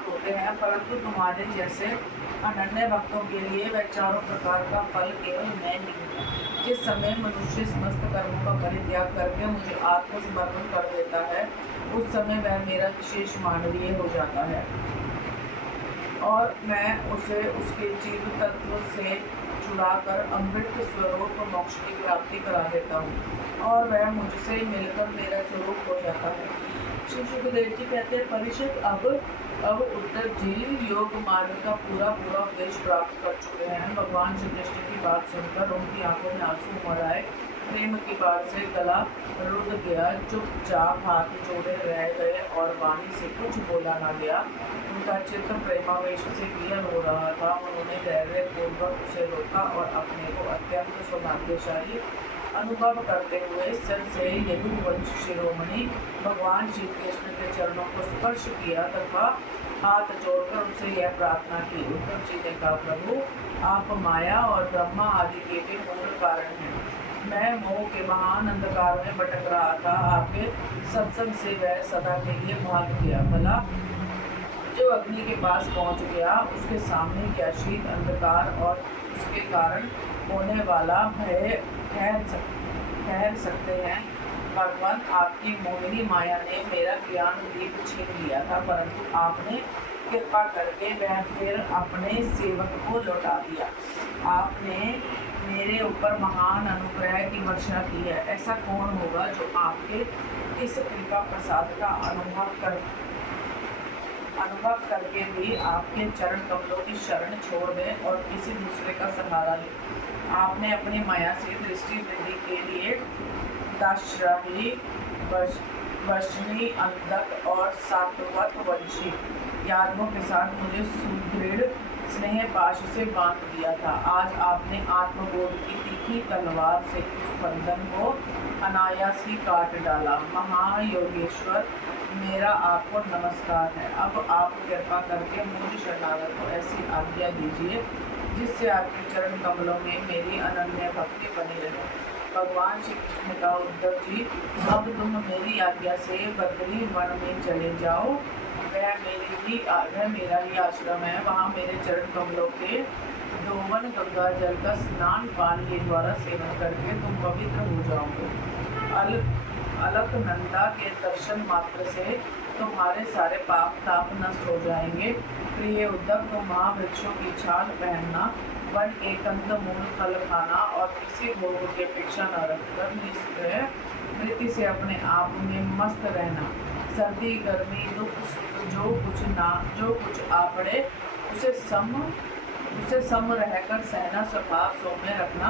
होते हैं, परंतु तुम्हारे जैसे अनन्य भक्तों के लिए वह चारों प्रकार का फल केवल मैं नहीं हूँ। जिस समय मनुष्य समस्त कर्मों का परित्याग करके मुझे आत्मसमर्पण कर देता है, उस समय वह मेरा विशेष मानवीय हो जाता है और मैं उसे उसके जीव तत्व से छुड़ाकर अमृत स्वरूप मोक्ष की प्राप्ति करा देता हूँ और वह मुझसे मिलकर मेरा स्वरूप हो जाता है। श्री सुखदेव जी कहते हैं, परीक्षित अब उद्धव जी योग मार्ग का पूरा उपदेश प्राप्त कर चुके हैं। भगवान श्री कृष्ण की बात सुनकर उनकी आंखों में आंसू उमड़ आए। प्रेम की बात से गला रुध गया, चुपचाप हाथ जोड़े रह गए और वाणी से कुछ बोला ना गया। उनका चित्त प्रेमावेश से वियल हो रहा था। उन्होंने धैर्य पूर्वक उसे रोका और अपने को अत्यंत सौभाग्यशाली अनुभव करते हुए सिर से यदुवंश शिरोमणि भगवान श्री कृष्ण के चरणों को स्पर्श किया तथा हाथ जोड़कर उनसे यह प्रार्थना की। उद्धव जी ने कहा, प्रभु आप माया और ब्रह्मा आदि के भी मूल कारण हैं। मैं मोह के महान अंधकार में भटक रहा था। आपके सत्संग से वह सदा के लिए भाग गया। भला जो अग्नि के पास पहुंच गया, उसके सामने क्या शीत अंधकार और उसके कारण होने वाला भय ठहर सकते हैं। भगवान, आपकी मोहिनी माया ने मेरा ज्ञान दीप छीन लिया था, परंतु आपने कृपा करके वह फिर अपने सेवक को लौटा दिया। आपने मेरे ऊपर महान अनुग्रह की वर्षा की है। ऐसा कौन होगा जो आपके इस कृपा प्रसाद का अनुभव करके भी आपके चरण कमलों की शरण छोड़ दे और किसी दूसरे का सहारा ले। आपने अपनी माया से दृष्टि वृद्धि के लिए दाशराही, वशनी, अंधक और सात्वत वंशी यादवों के साथ मुझे सुदृढ़ स्नेह पाश से बांध दिया था। आज आपने आत्मबोध की तीखी तलवार से उस बंधन को अनायास ही काट डाला। महायोगेश्वर, मेरा आपको नमस्कार है। अब आप कृपा करके मुझे शरणागत को ऐसी आज्ञा दीजिए जिससे आपके चरण कमलों में मेरी अनन्य भक्ति बनी रहे। भगवान श्री कृष्ण का, उद्धव जी अब तुम मेरी आज्ञा से बदरी वन में चले जाओ। वह मेरा ही आश्रम है। वहाँ मेरे चरण कमलों के दोवन गंगा जल का स्नान पान के द्वारा सेवन करके तुम पवित्र हो जाओगे। अलकनंदा के दर्शन मात्र से तुम्हारे सारे पाप ताप नष्ट हो जाएंगे। प्रिय उद्धव, तुम महावृक्षों की छाल पहनना, वन के कंद मूल फल खाना और किसी भोग की अपेक्षा न रखकर निष्क्रिय वृत्ति से अपने आप में मस्त रहना। सर्दी गर्मी दुख सुख जो कुछ आ पड़े उसे सम रहकर सहना, स्वभाव सौम्य रखना,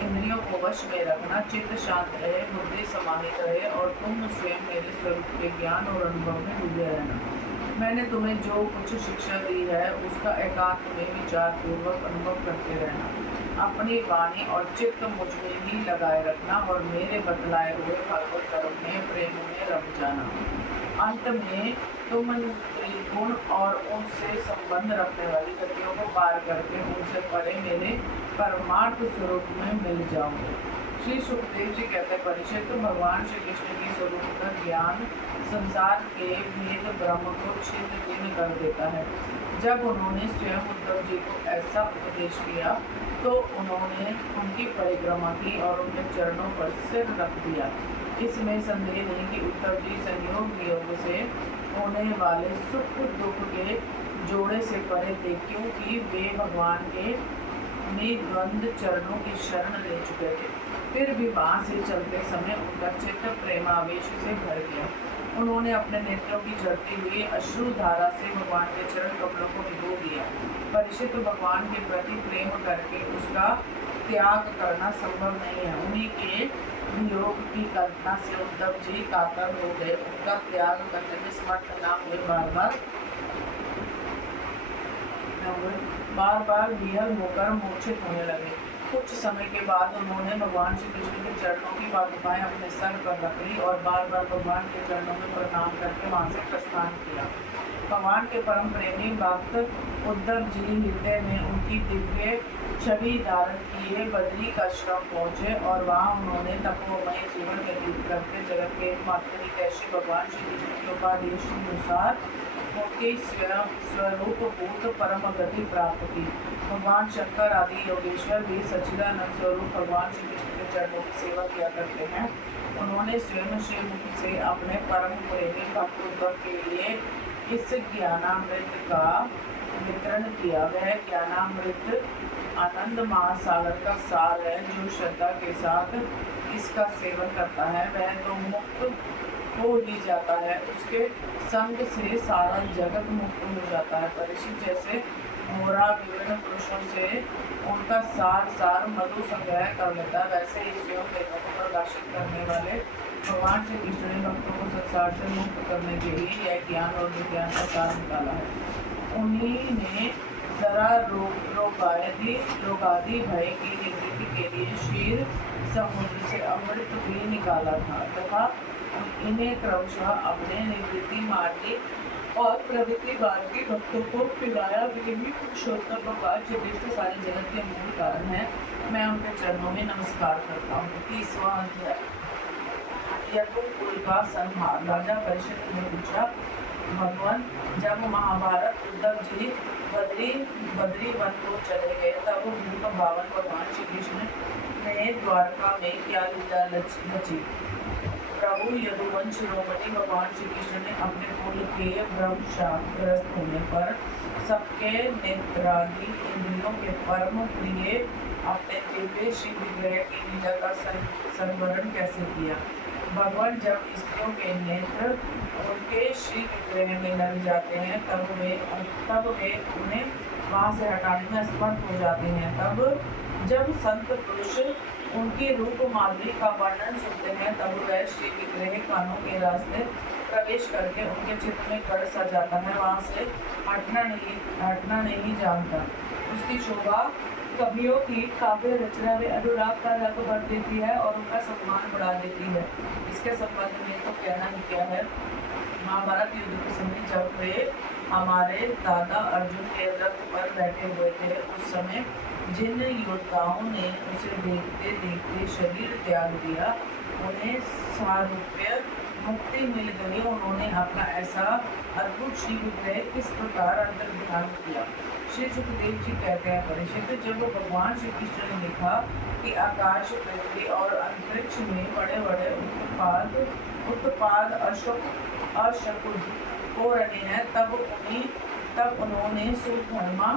इंद्रियों को वश में रखना, चित्त शांत रहे, बुद्धि समाहित रहे और तुम स्वयं मेरे स्वरूप के ज्ञान और अनुभव में डूबे रहना। मैंने तुम्हें जो कुछ शिक्षा दी है उसका एकांत में विचार पूर्वक अनुभव करते रहना। अपनी वाणी और चित्त मुझ में ही लगाए रखना और मेरे बतलाए हुए भगवत कर्म में प्रेम में रम जाना। अंत में तुम गुण और उनसे संबंध रखने वाली गतियों को पार करके उनसे परे मेरे परमार्थ स्वरूप में मिल जाओगे। श्री सुखदेव जी कहते हैं, परीक्षित, भगवान श्री कृष्ण की स्वरूप का ज्ञान संसार के भेद ब्रह्म को छिन्न भिन्न कर देता है। जब उन्होंने स्वयं उद्धव जी को ऐसा उपदेश किया तो उन्होंने उनकी परिक्रमा की और उनके चरणों पर सिर रख दिया। इसमें संदेह नहीं कि उद्धव जी संयोग वियोग से होने वाले सुख दुख के जोड़े से परे थे, क्योंकि वे भगवान के निद्वंद चरणों की शरण ले चुके थे। फिर भी वहां से चलते समय उनका चित्त प्रेमावेश से भर गया। उन्होंने अपने नेत्रों की झड़ती हुई अश्रु धारा से भगवान के चरण कमलों को भिगो दिया। परीक्षित भगवान के प्रति प्रेम करके उसका त्याग करना संभव नहीं है। उन्हीं के वियोग की कल्पना से उद्धव जी कातर हो गए। उनका त्याग करने में समर्थ न हुए, बार बार विहल होकर मूर्छित होने लगे। कुछ समय के बाद उन्होंने भगवान श्री कृष्ण के चरणों की पादुकाएं अपने सर पर रख ली और बार बार भगवान के चरणों में प्रणाम करके वहां से प्रस्थान किया। भगवान के परम प्रेमी भक्त उद्धव जी हृदय में उनकी दिव्य छवि धारण किए बद्री का आश्रम पहुंचे और वहां उन्होंने तपोमय जीवन व्यतीत करते जगत के एकमात्र हितैषी भगवान श्री कृष्ण के उपदेश अनुसार उनके स्वरूप भूत परम गति प्राप्त की। भगवान शंकर आदि योगेश्वर भी सच्चिदानंद स्वरूप भगवान श्री कृष्ण के चरणों की सेवा किया करते हैं। उन्होंने स्वयं श्री मुख से अपने परम प्रेमी भक्त उद्धव के लिए इस ज्ञानामृत का वितरण किया। वह ज्ञानामृत आनंद महासागर का सार है। जो श्रद्धा के साथ इसका सेवन करता है वह तो मुक्त हो ही जाता है। उसके संग से सारा जगत मुक्त हो जाता है। परीक्षित जैसे मोरा विभिन्न पुरुषों से उनका सार मधु संग्रह कर लेता है, वैसे ही स्वयं वेदों को प्रकाशित करने वाले भगवान श्री कृष्ण ने भक्तों को संसार से मुक्त करने के लिए यह ज्ञान और विज्ञान का सार निकाला है। उन्हीं ने जरा रोगादि भय की निवृत्ति के लिए क्षीर समुद्र से अमृत भी निकाला था तथा इन्हें क्रमशः अपने निवृत्ति मार्गी और प्रवृत्ति मार्गी भक्तों को पिलाया। वे भी पुरुषोत्तम भगवान श्री कृष्ण सारे जगत के मूल कारण है। मैं उनके चरणों में नमस्कार करता हूँ। 30वां अध्याय यदुकुल का संहार। राजा परीक्षित ने पूछा, भगवान जब महाभारत उद्धव जी बद्री वन को चले गए तब भूप भावन भगवान श्री कृष्ण ने द्वारका में क्या लीला रची। प्रभु यदुवंश शिरोमणि भगवान श्री कृष्ण ने अपने कुल के ब्रह्मशापग्रस्त होने पर सबके नेत्रादि इंद्रियों के परम प्रिय अपने दिव्य श्री विग्रह की लीला का संवरण कैसे किया। भगवान जब स्त्रियों के नेत्र उनके श्री विग्रह में लग जाते हैं तब वे उन्हें वहां से हटाने में असमर्थ हो जाते हैं। तब जब संत पुरुष उनकी रूप माधुरी का वर्णन सुनते हैं तब वह श्री विग्रह कानों के रास्ते प्रवेश करके उनके चित्त में गड़ सा जाता है। वहां से हटना नहीं जानता। उसकी शोभा कवियों की काव्य रचना में अनुराग का रंग भर देती है और उनका सम्मान बढ़ा देती है। इसके संबंध में तो कहना ही क्या है। महाभारत युद्ध के समय जब वे हमारे दादा अर्जुन के रथ पर बैठे हुए थे उस समय जिन योद्धाओं ने उसे देखते देखते शरीर त्याग दिया उन्हें सारूप्य मुक्ति मिल गई। उन्होंने अपना ऐसा अद्भुत श्री विग्रह किस प्रकार अंतर्ध्यान किया। श्री सुखदेव जी कहते हैं, परीक्षित जब भगवान श्री कृष्ण ने देखा कि आकाश पृथ्वी और अंतरिक्ष में बड़े बड़े उत्पाद अशकुन हो रहे हैं तब उन्होंने सुधर्मा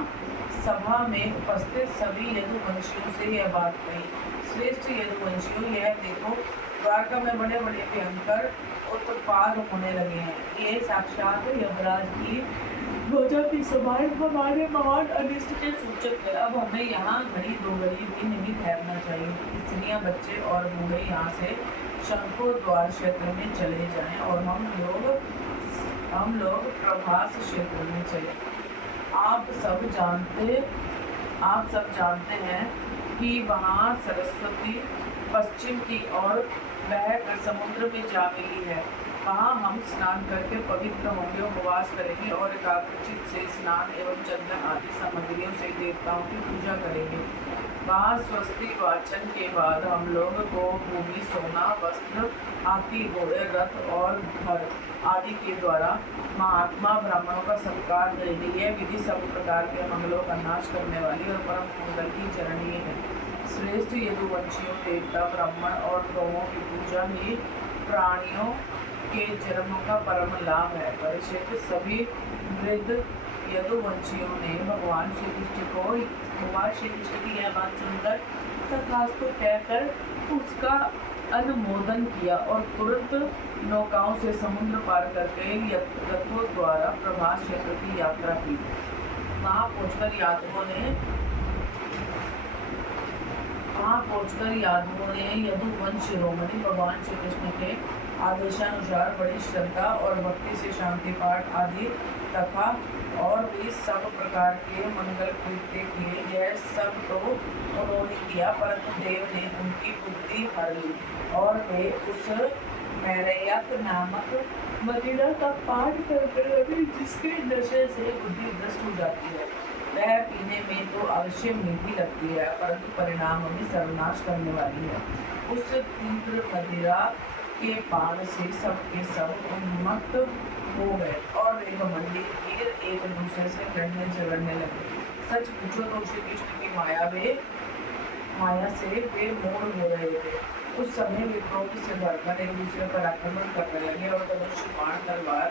सभा में उपस्थित सभी यदुवंशियों से यह बात कही। श्रेष्ठ यदुवंशियों, यह देखो द्वारका में बड़े बड़े भयंकर उत्पाद होने लगे हैं। ये साक्षात यमराज की ध्वजा की समान हमारे महान अनिष्ट के सूचक है। अब हमें यहाँ घड़ी दो घड़ी भी नहीं ठहरना चाहिए। स्त्रियाँ बच्चे और बूढ़े यहाँ से शंखो द्वार क्षेत्र में चले जाएं और हम लोग प्रभास क्षेत्र में चले। आप सब जानते हैं कि वहाँ सरस्वती पश्चिम की ओर बहकर समुद्र में जा मिली है। वहाँ हम स्नान करके पवित्र होंगे, उपवास करेंगे और एकाग्रचित्त से स्नान एवं चंदन आदि सामग्रियों से देवताओं की पूजा करेंगे। वहाँ स्वस्ति वाचन के बाद हम लोग को भूमि, सोना, वस्त्र, हाथी, घोड़े, रथ और घर आदि के द्वारा महात्मा ब्राह्मणों का सत्कार करेगी। यह विधि सब प्रकार के मंगलों का नाश करने वाली और परम मंगल की चरणीय है। श्रेष्ठ यदुवंशियों, देवता, ब्राह्मण और गौओं की पूजा ही प्राणियों के जन्म का परम लाभ है। परीक्षित, सभी वृद्ध यदुवंशियों ने भगवान श्री कृष्ण की यह बात सुनकर तथास्तु कहकर उसका अनुमोदन किया और तुरंत नौकाओं से समुद्र पार करके रथों द्वारा प्रभास क्षेत्र की यात्रा की। वहां पहुंचकर यादवों ने यदुवंश शिरोमणि भगवान श्री कृष्ण के आदेशानुसार बड़ी श्रद्धा और भक्ति से शांति पाठ आदि तथा और भी सब प्रकार के मंगल कृत्य किए। यह सब तो उन्होंने किया, परंतु देव ने उनकी बुद्धि हर ली और वे उस मैरयत नामक मदिरा का पाठ करने लगे, जिसके नशे से बुद्धि भ्रष्ट हो जाती है। वह पीने में तो अवश्य मीठी लगती है, परंतु परिणाम में सर्वनाश करने वाली है। उस तीव्र मदिरा के पान से सबके सब उन्मत्त हो गए और वे घमंडी वीर एक दूसरे से लड़ने झगड़ने लगे। सच पूछो तो श्री कृष्ण की माया से वे मोड़ हो रहे थे। उस समय वे क्रोध से भरकर एक दूसरे पर आक्रमण करने लगे और धनुष, बाण, तलवार,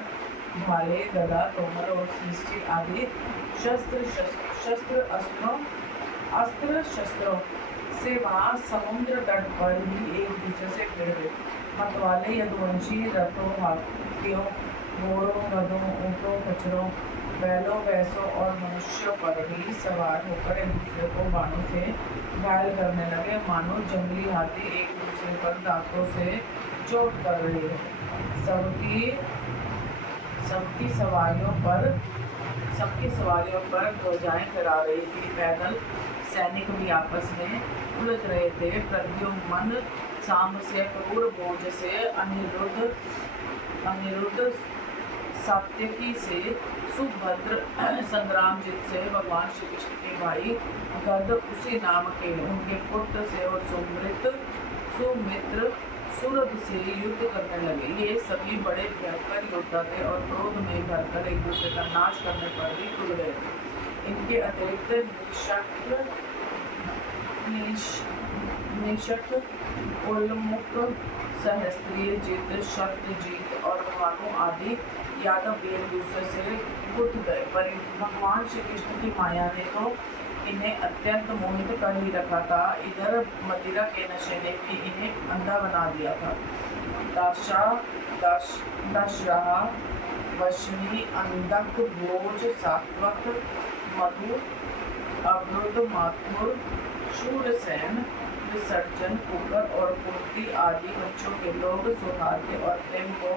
भाले, गदा, तोमर और सृष्टि आदि अस्त्र शस्त्रों से वहां समुद्र तट पर ही एक दूसरे से भिड़ गए। मतवाले यदुवंशी रथों, हाथियों, घोड़ों, गधों, ऊंटों, खच्चरों, बैलों, भैंसों और मनुष्यों पर ही सवार होकर एक दूसरे को बाणों से घायल करने लगे, मानो जंगली हाथी एक दूसरे पर दांतों से चोट कर रहे हैं। सबकी सवारियों पर ध्वजाएं फहरा रही थी। पैदल सैनिक भी आपस में उलझ रहे थे। प्रद्युम्न सांब से क्रूर बोझ से अनिरुद्ध सात्यकी से सुभद्र, संग्रामजीत से भगवान श्री कृष्ण के भाई गद उसी नाम के उनके पुत्र से और सुमित्र सूरज से युद्ध करने लगे। ये सभी बड़े भयंकर योद्धा थे और क्रोध में भरकर एक दूसरे का नाश करने पर भी तुल गए थे। इनके अतिरिक्त निशक, उल्मुख, सहस्त्रीय जीत, शक्तजीत और भानु आदि यादव भी एक दूसरे से गुट गए। पर भगवान श्री कृष्ण की माया ने तो इन्हें अत्यंत मोहित कर ही रखा था। इधर मदिरा के नशे ने भी इन्हें अंधा बना दिया था। दशरहा, वशनी, अंधक, भोज, सात्वक, मधु, अवरुद्ध, माथुर, शूरसेन, विसर्जन, कुकर और कुर्ती आदि बच्चों के लोग सौहार्द और प्रेम को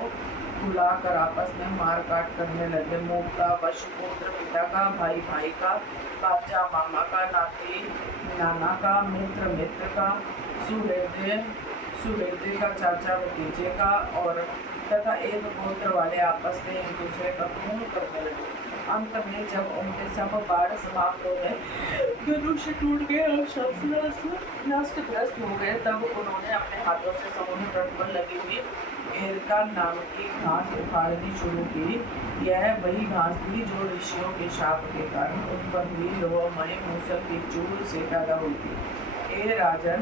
भुलाकर आपस में मार काट करने लगे। मोक्ता, वश, पुत्र पिता का, भाई भाई का, बाचा मामा का, नाती नाना का, मित्र मित्र का, सुहृदय का, चाचा भतीजे का और तथा एक गोत्र वाले आपस में एक दूसरे का खून करने लगे। अंत में जब उनके सब बाढ़ समाप्त हो गए, धनुष टूट गए और शस्त्र नष्टग्रस्त हो गए, तब उन्होंने अपने हाथों से समुद्र तट पर लगी हुई एरका नाम की घास उखाड़नी शुरू की। यह वही घास थी जो ऋषियों के शाप के कारण उत्पन्न हुई लोहमय मूसल की चूल से पैदा हुई थी। ए राजन,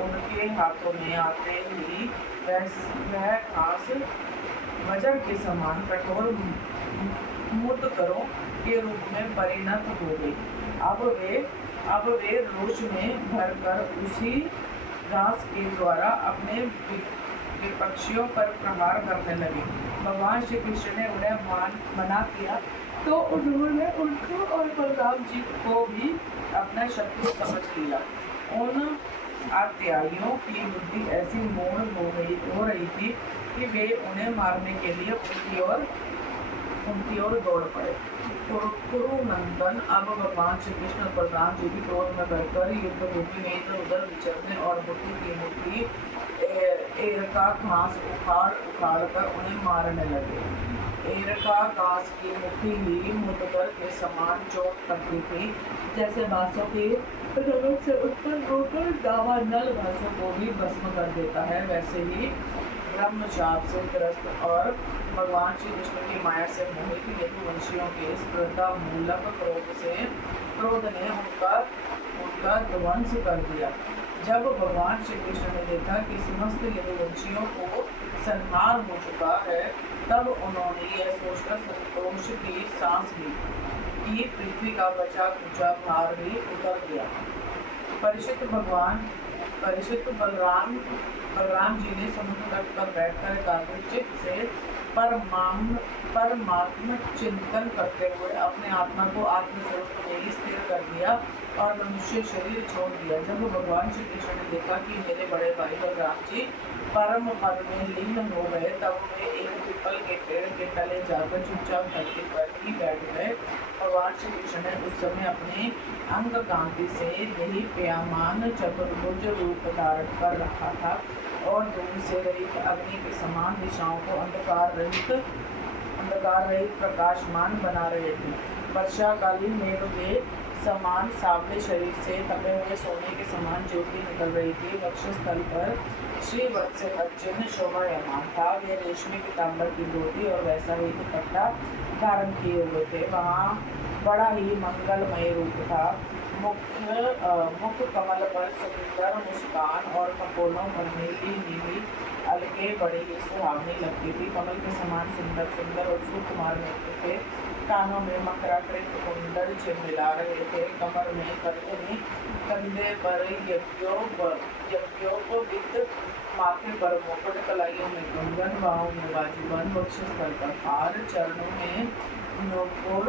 उनके हाथों में आते ही वह घास वज्र के समान कठोर मुद्गरों के रूप में परिणत हो गई। अब वे रोष में भरकर उसी घास के द्वारा अपने विपक्षियों पर प्रहार करने लगे। भगवान श्री कृष्ण ने उन्हें मना किया तो उन्होंने उनको और बलराम जी को भी अपना शत्रु समझ लिया। उन आत्याइयों की बुद्धि ऐसी मोड़ हो रही थी कि वे उन्हें मारने के लिए उनकी ओर दौड़ पड़े। कुरुनंदन, अब भगवान श्री कृष्ण और बलराम जी भी क्रोध में भरकर युद्ध भूमि में इधर उधर विचरने और मुट्ठी की मुट्ठी एरका घास उखाड़ कर उन्हें मारने लगे। एरका घास की मुट्ठी ही मुद्गर के समान चोट करती थी। जैसे बांसों की रगत से उत्पन्न होकर दावा नल घासों को भी भस्म कर देता है, वैसे ही ब्रह्मचाप से ग्रस्त और भगवान श्री कृष्ण की माया से मोहित यदुवंशियों के स्पर्धा मूलक क्रोध ने उनका ध्वंस कर दिया। जब भगवान श्री कृष्ण ने देखा कि समस्त यदुवंशियों को संहार हो चुका है, तब उन्होंने यह सोचकर संतोष की सांस ली कि पृथ्वी का बचा खुचा भार भी उतर गया। परीक्षित बलराम जी ने समुद्र तट पर बैठकर एकाग्र चित्त से परमात्म चिंतन करते हुए अपने आत्मा को आत्मस्वरूप में ही स्थिर कर दिया और मनुष्य शरीर छोड़ दिया। जब भगवान श्री कृष्ण ने देखा कि मेरे बड़े भाई बलराम जी परम पद में लीन हो गए, तब वे एक पीपल के पेड़ के तले जाकर चुपचाप धरती पर ही बैठ गए। भगवान श्री कृष्ण ने उस समय अपने अंग कांति से देही प्यामान चतुर्भुज रूप धारण कर रखा था और धूम से रहित अग्नि के समान दिशाओं को अंधकार रहित प्रकाशमान बना रहे थे। वर्षाकालीन मेघ के समान सावले शरीर से तपे हुए सोने के समान ज्योति निकल रही थी। वक्षस्थल पर श्री वत्स का चिन्ह शोभायमान था। वे रेशमी पीताम्बर की धोती और वैसा ही दुपट्टा धारण किए हुए थे। वहाँ बड़ा ही मंगलमय रूप था। मुख कमल पर सुंदर मुस्कान और कपोलों पर नीली अलगे बड़ी ही सुहावनी लगती थी। कमल के समान सुंदर और सुकुमार नेत्र थे। कानों में मकराकृत कुंडल झिलमिला रहे थे। कमर में कंधे पर यज्ञोपवीत, माथे पर मुकुट, कलाइयों में कंगन, बाहों में बाजूबंद, वक्षस्थल पर हार, चरणों में नूपुर,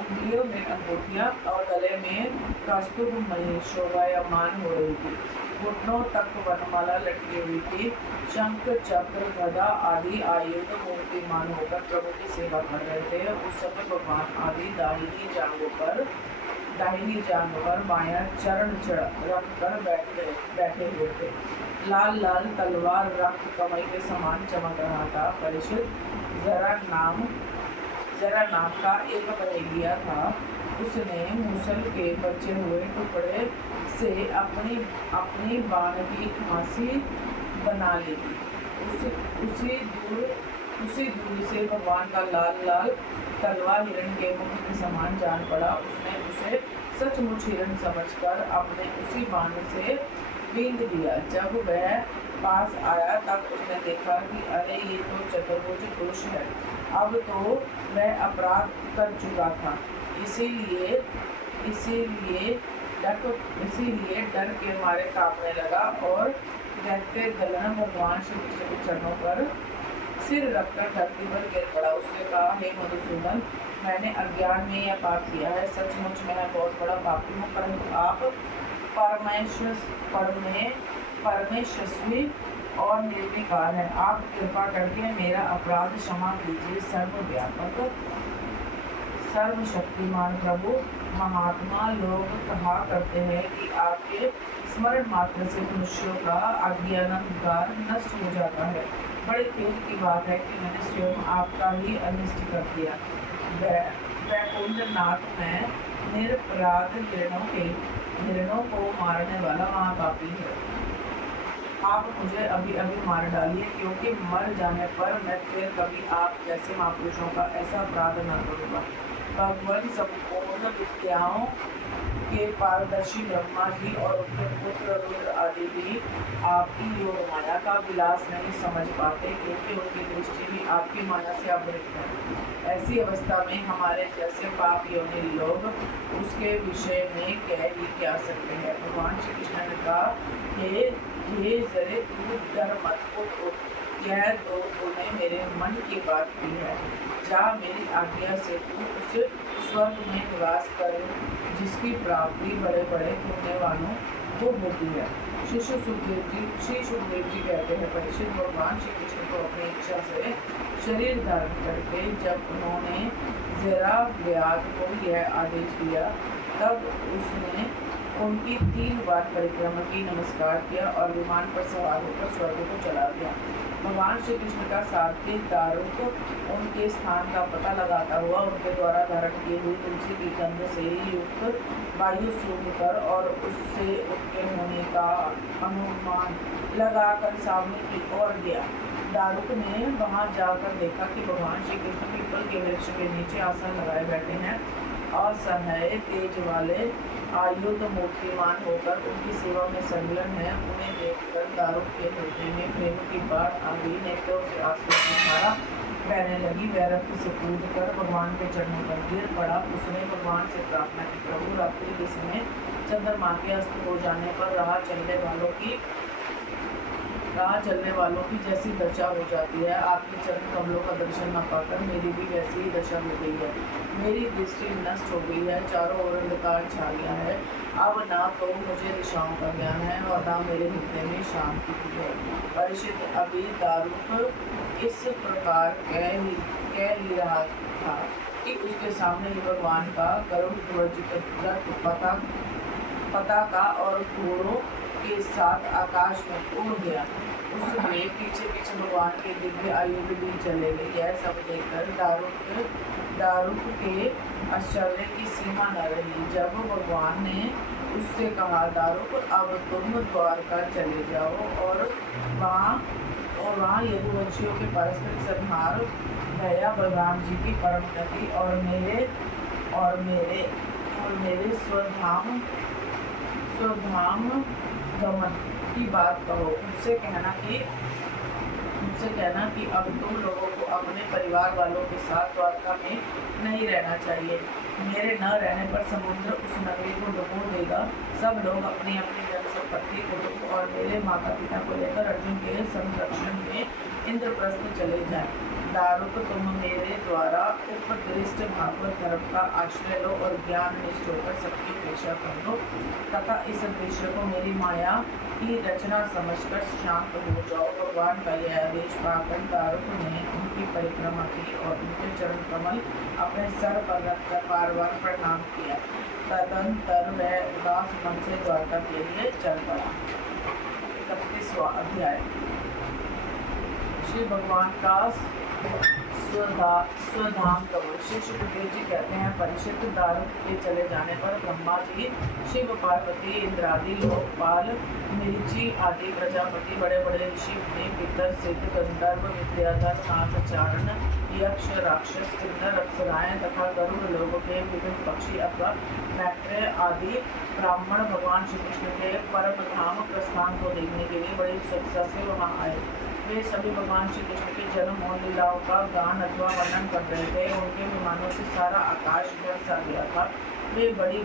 उंगलियों में अंगूठियां और गले में कस्तूरमणि शोभायमान हो रही थी। घुटनों तक वनमाला लटकी हुई थी। शंख चक्र गदा आदि आयुध मूर्तिमान होकर प्रभु की सेवा कर रहे थे। उस समय भगवान आदि दाहिनी जांघ पर बायां चरण रख कर बैठे हुए थे। लाल तलवार रक्त कमल के समान चमक रहा था। परीक्षित जरा नाम का एक बहेलिया था। उसने मूसल के बचे हुए टुकड़े से अपनी बाण की फांसी बना ली। उसी दूरी से भगवान का लाल तलवार हिरण के मुख के समान जान पड़ा। उसने उसे सचमुच हिरण समझकर अपने उसी बाण से बींध दिया। जब वह पास आया तब उसने देखा कि अरे ये तो चतुर्भुज पुरुष है। अब तो वह अपराध कर चुका था। इसीलिए डर के मारे कांपने लगा और रहते गलन भगवान श्री कृष्ण के चरणों पर सिर रखकर धरती पर गिर पड़ा। उसने कहा, हे मधुसूदन, मैंने अज्ञान में यह पाप किया है। सचमुच मैं बहुत बड़ा पापी हूँ, परंतु आप परमेश्वरी और निर्विकार है। आप कृपा करके मेरा अपराध क्षमा कीजिए। सर्वव्यापक सर्वशक्तिमान प्रभु महात्मा लोग कहा करते हैं कि आपके स्मरण मात्र से मनुष्यों का अज्ञानांधकार नष्ट हो जाता है। बड़े खेद की बात है कि मैंने स्वयं आपका ही अनिष्ट कर दिया। वैकुंठनाथ में निरपराध हिरणों को मारने वाला महापापी है। आप मुझे अभी मार डालिए, क्योंकि मर जाने पर मैं फिर कभी आप जैसे महापुरुषों का ऐसा अपराध न करूँगा। भगवान संपूर्ण विद्याओं के पारदर्शी ब्रह्मा जी और उनके पुत्र रुद्र आदि भी आपकी योग माया का विलास नहीं समझ पाते, क्योंकि उनकी दृष्टि भी आपकी माया से आवृत है। ऐसी अवस्था में हमारे जैसे पाप योनि लोग उसके विषय में कह ही क्या सकते हैं। भगवान श्री कृष्ण ने कहा, हे जरे तू डर मत उठ, यह तो तूने मेरे मन की बात की है। जा, मेरी आज्ञा से तू उस स्वर्ग में निवास कर जिसकी प्राप्ति बड़े बड़े पुण्यवानों को होती है। श्री सुखदेव जी कहते हैं, परीक्षित, भगवान श्री कृष्ण को अपनी इच्छा से शरीर धारण करके जब उन्होंने जरा व्याध को यह आदेश दिया, तब उसने उनकी 3 बार परिक्रमा की, नमस्कार किया और विमान पर सवार होकर स्वर्ग को चला गया। भगवान श्री कृष्ण का सारथी दारुक उनके स्थान का पता लगाता हुआ उनके द्वारा धारण किए हुए तुलसी की गंध से युक्त वायु सूंघकर और उससे उनके होने का अनुमान लगाकर सामने की ओर गया। दारुक ने वहां जाकर देखा कि भगवान श्री कृष्ण पीपल के वृक्ष के नीचे आसन लगाए बैठे हैं। असहाय तेज वाले आयुध मूर्तिमान होकर उनकी सेवा में संलग्न है, उन्हें देखकर दारुक के हृदय में प्रेम की बाढ़ आ गई। नेत्रों से आंसू की धारा बहने लगी। वैरक्ति से कूद कर भगवान के चरणों पर गिर पड़ा। उसने भगवान से प्रार्थना की, प्रभु रात्रि के समय चंद्रमा के अस्त हो जाने पर राह चलने वालों की जैसी दशा हो जाती है, आपके चरण कमलों का दर्शन न पाकर मेरी भी वैसी ही दशा हो गई है। मेरी दृष्टि नष्ट हो गई है, चारों ओर अंधकार छा गया है। अब ना तो मुझे दिशाओं का ज्ञान है और ना मेरे हृदय में शांति है। परीक्षित अभी दारुक इस प्रकार कह ही रहा था कि उसके सामने ही भगवान का गरुड़ ध्वज पताका और घोड़ों के साथ आकाश में उड़ गया। उसके पीछे पीछे भगवान के दिव्य आयुध भी चले गए। यह सब देखकर दारुक के आश्चर्य की सीमा न रही। जब भगवान ने उससे कहा, दारुक अब तुम द्वारका चले जाओ और वहाँ यदुवंशियों के परस्पर संहार, भैया बलराम जी की परम गति और मेरे स्वधाम गमन की बात कहो। मुझसे कहना कि अब तुम लोगों को अपने परिवार वालों के साथ द्वारका में नहीं रहना चाहिए। मेरे न रहने पर समुद्र उस नगरी को डुबो देगा। सब लोग अपनी अपनी धन संपत्ति कुटुंब और मेरे माता पिता को लेकर अर्जुन के संरक्षण में इंद्रप्रस्थ चले जाएं। दारुक तुम मेरे द्वारा उपदृष्ट भागवत धर्म का आश्रय लो और ज्ञान निष्ठ होकर सबकी अपेक्षा कर लो तथा इस दृश्य को मेरी माया की रचना समझकर शांत हो जाओ। भगवान का यह आदेश पाकर दारुक ने उनकी परिक्रमा की और उनके चरण कमल अपने सर पर रखकर बार बार प्रणाम किया। तदंतर वह उदास मन से द्वारका के लिए चल पड़ा। 31वां अध्याय। श्री भगवान का स्वधाम कवर। श्री सुखदेव जी कहते हैं, परीक्षित दारुक के चले जाने पर ब्रह्मा जी, शिव पार्वती, इंद्रादि लोकपाल, मिर्ची आदि प्रजापति, बड़े बड़े ऋषि, मुनि, पितर, सिद्ध, गंधर्व, विद्याधर, नागचारण, यक्ष, राक्षस, किन्नर, अप्सराएं तथा गरुड़ लोगों के विभिन्न पक्षी अथवा मैत्रेय आदि ब्राह्मण भगवान श्री कृष्ण के परम धाम प्रस्थान को देखने के लिए बड़ी उत्सुकता से वहां आए। वे सभी भगवान श्री कृष्ण के जन्म और लीलाओं का गान अथवा वर्णन कर रहे थे। उनके विमानों से सारा आकाश बरसा गया था। वे बड़ी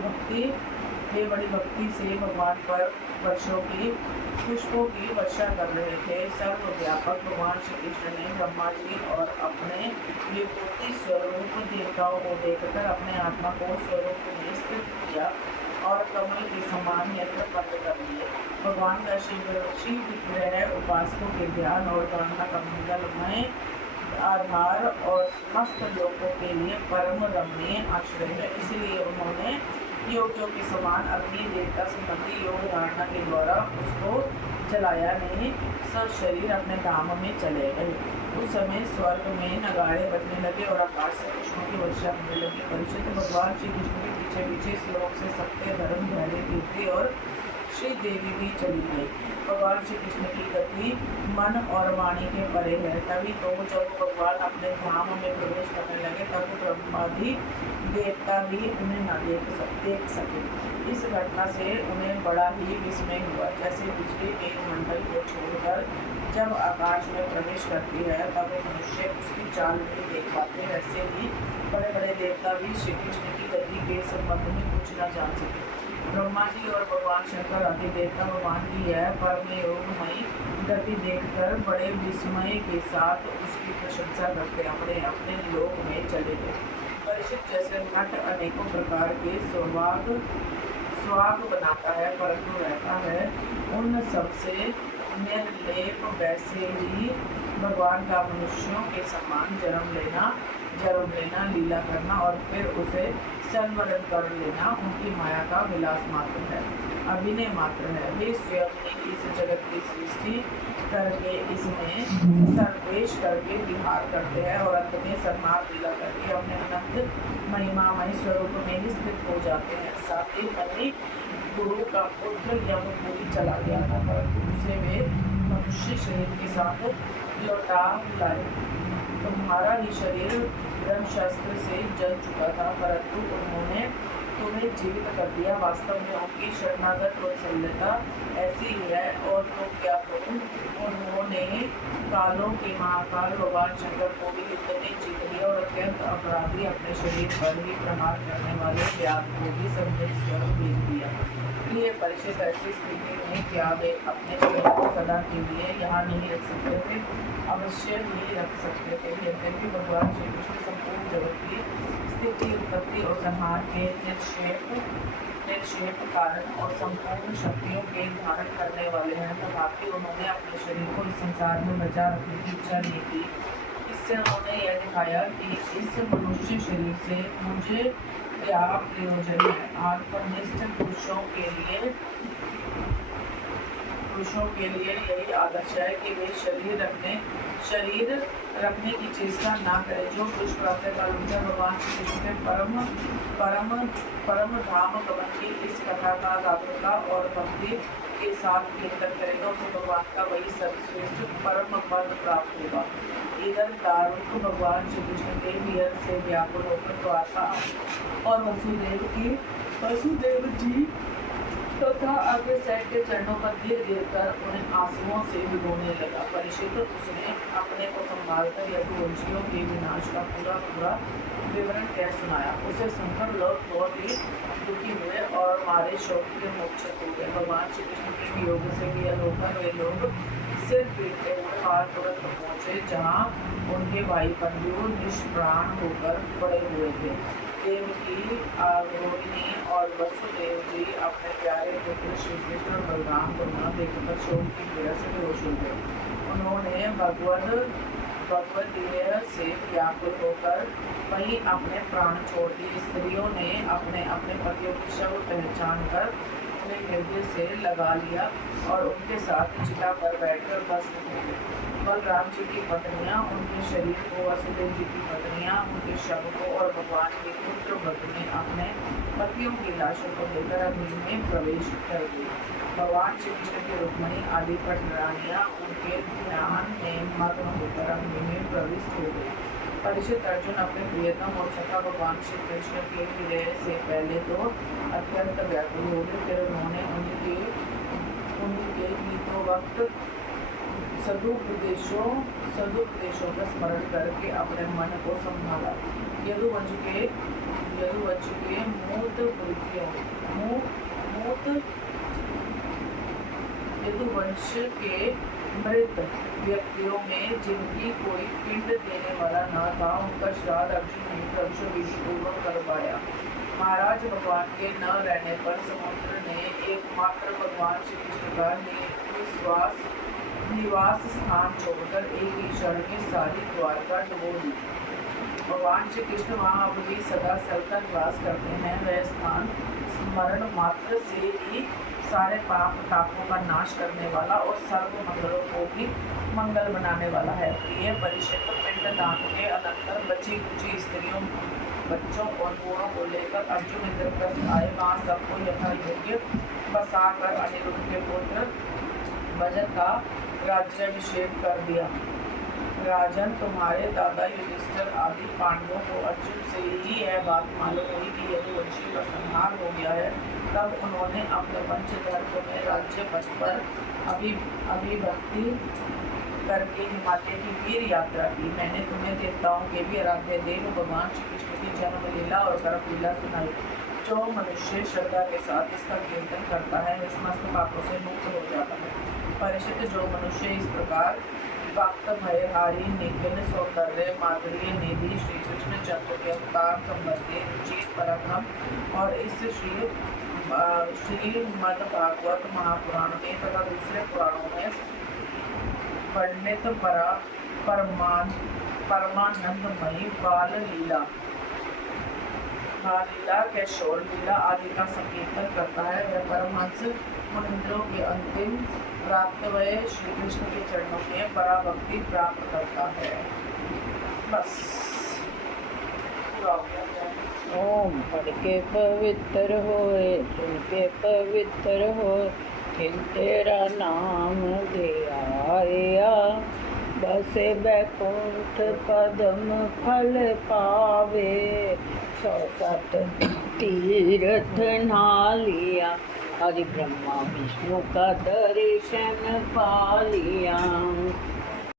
भक्ति से भगवान पर पुष्पों की वर्षा कर रहे थे। सर्वव्यापक भगवान श्री कृष्ण ने ब्रह्मा जी और अपने विभूति स्वरूप देवताओं को देखकर अपने आत्मा को स्वरूप में स्थित किया और कमल के समान नेत्र बंद कर लिए। भगवान का शिव विग्रह उपासकों के ध्यान और कामना का मंगलमय आधार और समस्त लोगों के लिए परम रमणीय आश्रय है। इसलिए उन्होंने योगियों के समान अग्नि देवता संबंधी योग धारणा के द्वारा उसको जलाया नहीं, सब शरीर अपने धाम में चले गए। उस समय स्वर्ग में नगाड़े बजने लगे और आकाश से पुष्पों की वर्षा होने लगी। परीक्षित भगवान श्री कृष्ण के पीछे पीछे श्लोक से सत्य, धर्म, धैर्य, कीर्ति और श्री देवी भी चली गई। भगवान श्री कृष्ण की गति मन और वाणी के परे है। तभी तो जब भगवान अपने धाम में प्रवेश करने लगे तब ब्रह्मादि देवता भी उन्हें न देख सके। इस घटना से उन्हें बड़ा ही विस्मय हुआ। जैसे बिजली एक मंडल को छोड़कर जब आकाश में प्रवेश करती है तब मनुष्य उसकी चाल नहीं देख पाते, वैसे ही बड़े बड़े देवता भी श्री कृष्ण की गति के संबंध में कुछ न जान सके। ब्रह्मा जी और भगवान शंकर आदि देवता भगवान की यह परम योगमयी गति देखकर बड़े विस्मय के साथ उसकी प्रशंसा करते अपने अपने लोक में चले गए। परीक्षित जैसे नट अनेकों प्रकार के स्वाग बनाता है परंतु रहता है उन सबसे निर्लेप, वैसे ही भगवान का मनुष्यों के समान जन्म लेना, लीला करना और फिर उसे संवरण कर लेना उनकी माया का विलास मात्र है, अभिनय मात्र है। वे स्वयं ने इस जगत की सृष्टि करके इसमें सर्वेश करके विहार करते हैं और अंत में संहार लीला करके अपने अनंत महिमामय स्वरूप में ही स्थित हो जाते हैं। साथ ही मनी गुरु का पुत्र यमपुरी चला गया था परंतु उसे वे मनुष्य शरीर के साथ लौटा लाए। तुम्हारा ही शरीर ब्रह्म शस्त्र से जल चुका था, परंतु उन्होंने तुम्हें जीवित कर दिया। वास्तव में उनकी शरणागत वत्सल्यता ऐसी ही है। और तो क्या करूं, उन्होंने कालों के महाकाल भगवान शंकर को भी युद्ध में जीत लिया और अत्यंत अपराधी अपने शरीर पर ही प्रहार करने वाले व्याध को भी संदिग्ध स्वर्ग भेज दिया। ये परिचित ऐसी स्थिति में क्या वे अपने शरीर को सदा के लिए यहाँ नहीं रख सकते थे? अवश्य ही रख सकते थे। यद्यपि भगवान श्री कृष्ण संपूर्ण जगत की स्थिति, उत्पत्ति और संहार के निक्षेप कारण और संपूर्ण शक्तियों के धारण करने वाले हैं, तथापि उन्होंने अपने शरीर को इस संसार में बचा रखने की इच्छा नहीं की। इससे उन्होंने यह दिखाया कि इस मनुष्य शरीर से मुझे क्या प्रयोजन है। आत्मनिष्ठ पुरुषों के लिए यही आदर्श है कि वे शरीर रखने की चेष्टा ना करें। जो पुरुष प्रातःकाल उठकर भगवान श्री कृष्ण के परम धाम गमन की इस कथा का आग्रता और भक्ति के साथ कीर्तन करेगा, उसे भगवान का वही सर्वश्रेष्ठ परम पद प्राप्त होगा। इधर दारुक भगवान श्री कृष्ण के विरह से व्याकुल होकर द्वारका और वसुदेव जी तथा अग्रसेन के चरणों पर गिर कर उन्हें आंसुओं से भिगोने लगा। परीक्षित उसने अपने को संभालकर यदुवंशियों के विनाश का पूरा विवरण कह सुनाया। उसे सुनकर लोग बहुत ही दुखी हुए और मारे शोक के मोक्षित हो गए। भगवान श्री कृष्ण के वियोग से वियल होकर वे लोग सिर पीटते हुए तुरंत पहुँचे जहाँ उनके भाई बंधु निष्प्राण होकर पड़े हुए थे। देवकी, रोहिणी और वसुदेव जी अपने प्यारे पुत्र श्री कृष्ण और बलराम को न देखकर शोक की पीड़ा से बेहोश हो गए। उन्होंने भगवदीय से व्याकुल होकर वहीं अपने प्राण छोड़ दिए। स्त्रियों ने अपने पतियों की शव पहचान कर उन्हें हृदय से लगा लिया और उनके साथ चिता पर बैठकर बस हो गए। बलराम जी की पत्नियां उनके शरीर को, वसुदेव जी की पत्नियां उनके शव को और भगवान के पुत्र व्रत में अपने पतियों की लाशों को लेकर अग्नि में प्रवेश कर गई। भगवान श्री कृष्ण की रुक्मिणी आदि पटरानियां उनके ध्यान में मग्न होकर अग्नि में प्रविष्ट हो गई। परीक्षित अर्जुन अपने प्रियतम और सखा भगवान श्री कृष्ण के विरह से पहले तो अत्यंत व्याकुल हो गए, फिर उन्होंने उनके गीतों वक्त सदुपदेशों का स्मरण करके अपने मन को संभाला। यदुवंश के मृत व्यक्तियों में जिनकी कोई पिंड देने वाला न था, उनका श्राद्ध अर्जुन ने विधि पूर्वक करवाया। महाराज, भगवान के न रहने पर समुद्र ने एकमात्र भगवान श्री कृष्ण का निवास स्थान छोड़कर एक ही क्षण में सारी द्वारका डुबो दी। भगवान श्री कृष्ण वहाँ अब भी सदा सर्वदा निवास करते हैं। वह स्थान स्मरण मात्र से ही सारे पाप तापों का नाश करने वाला और सर्व मंगलों को भी मंगल बनाने वाला है। प्रिय परीक्षित, पिंडदान के अनंतर बची कुची स्त्रियों, बच्चों और बूढ़ों को लेकर अर्जुन इंद्रप्रस्थ आए। वहाँ सबको यथा योग्य बसाकर अनिरुद्ध के पुत्र वज्र का राज्याभिषेक कर दिया। राजन, तुम्हारे दादा युधिष्ठिर आदि पांडवों को अर्जुन से ही यह बात मालूम हुई कि यदुवंशी का संहार हो गया है, तब उन्होंने अपने पंचधर्म में राज्य पथ पर अभिभक्ति करके हिमालय की वीर यात्रा की। मैंने तुम्हें देवताओं के भी आराध्य देव भगवान श्री कृष्ण की जन्म लीला और कर्म लीला सुनाई। जो मनुष्य श्रद्धा के साथ इसका कीर्तन करता है, वह समस्त पापों से मुक्त हो जाता है। परिचित, जो मनुष्य इस प्रकार भक्त भयहारी निखिल सौंदर्य माधुर्य निधि श्री कृष्ण चंद्र के अवतार संबंधी रुचित पराक्रम और इस श्रीमद् भागवत महापुराण में तथा दूसरे पुराणों में वर्णित परमानंदमयी बाल लीला कैशोर लीला आदि का संकीर्तन करता है, वह परमहंस मुनिंद्रों के अंतिम प्राप्त हुए श्री कृष्ण के चरणों में पराभक्ति प्राप्त करता है। बस ओम पढ़ के पवित्र होए, सुन के पवित्र हो, फिर तेरा नाम ले आया। बसे बैकुंठ पद्म फल पावे, 107 तीर्थ नालिया, हरि ब्रह्मा विष्णु का दर्शन पा लिया।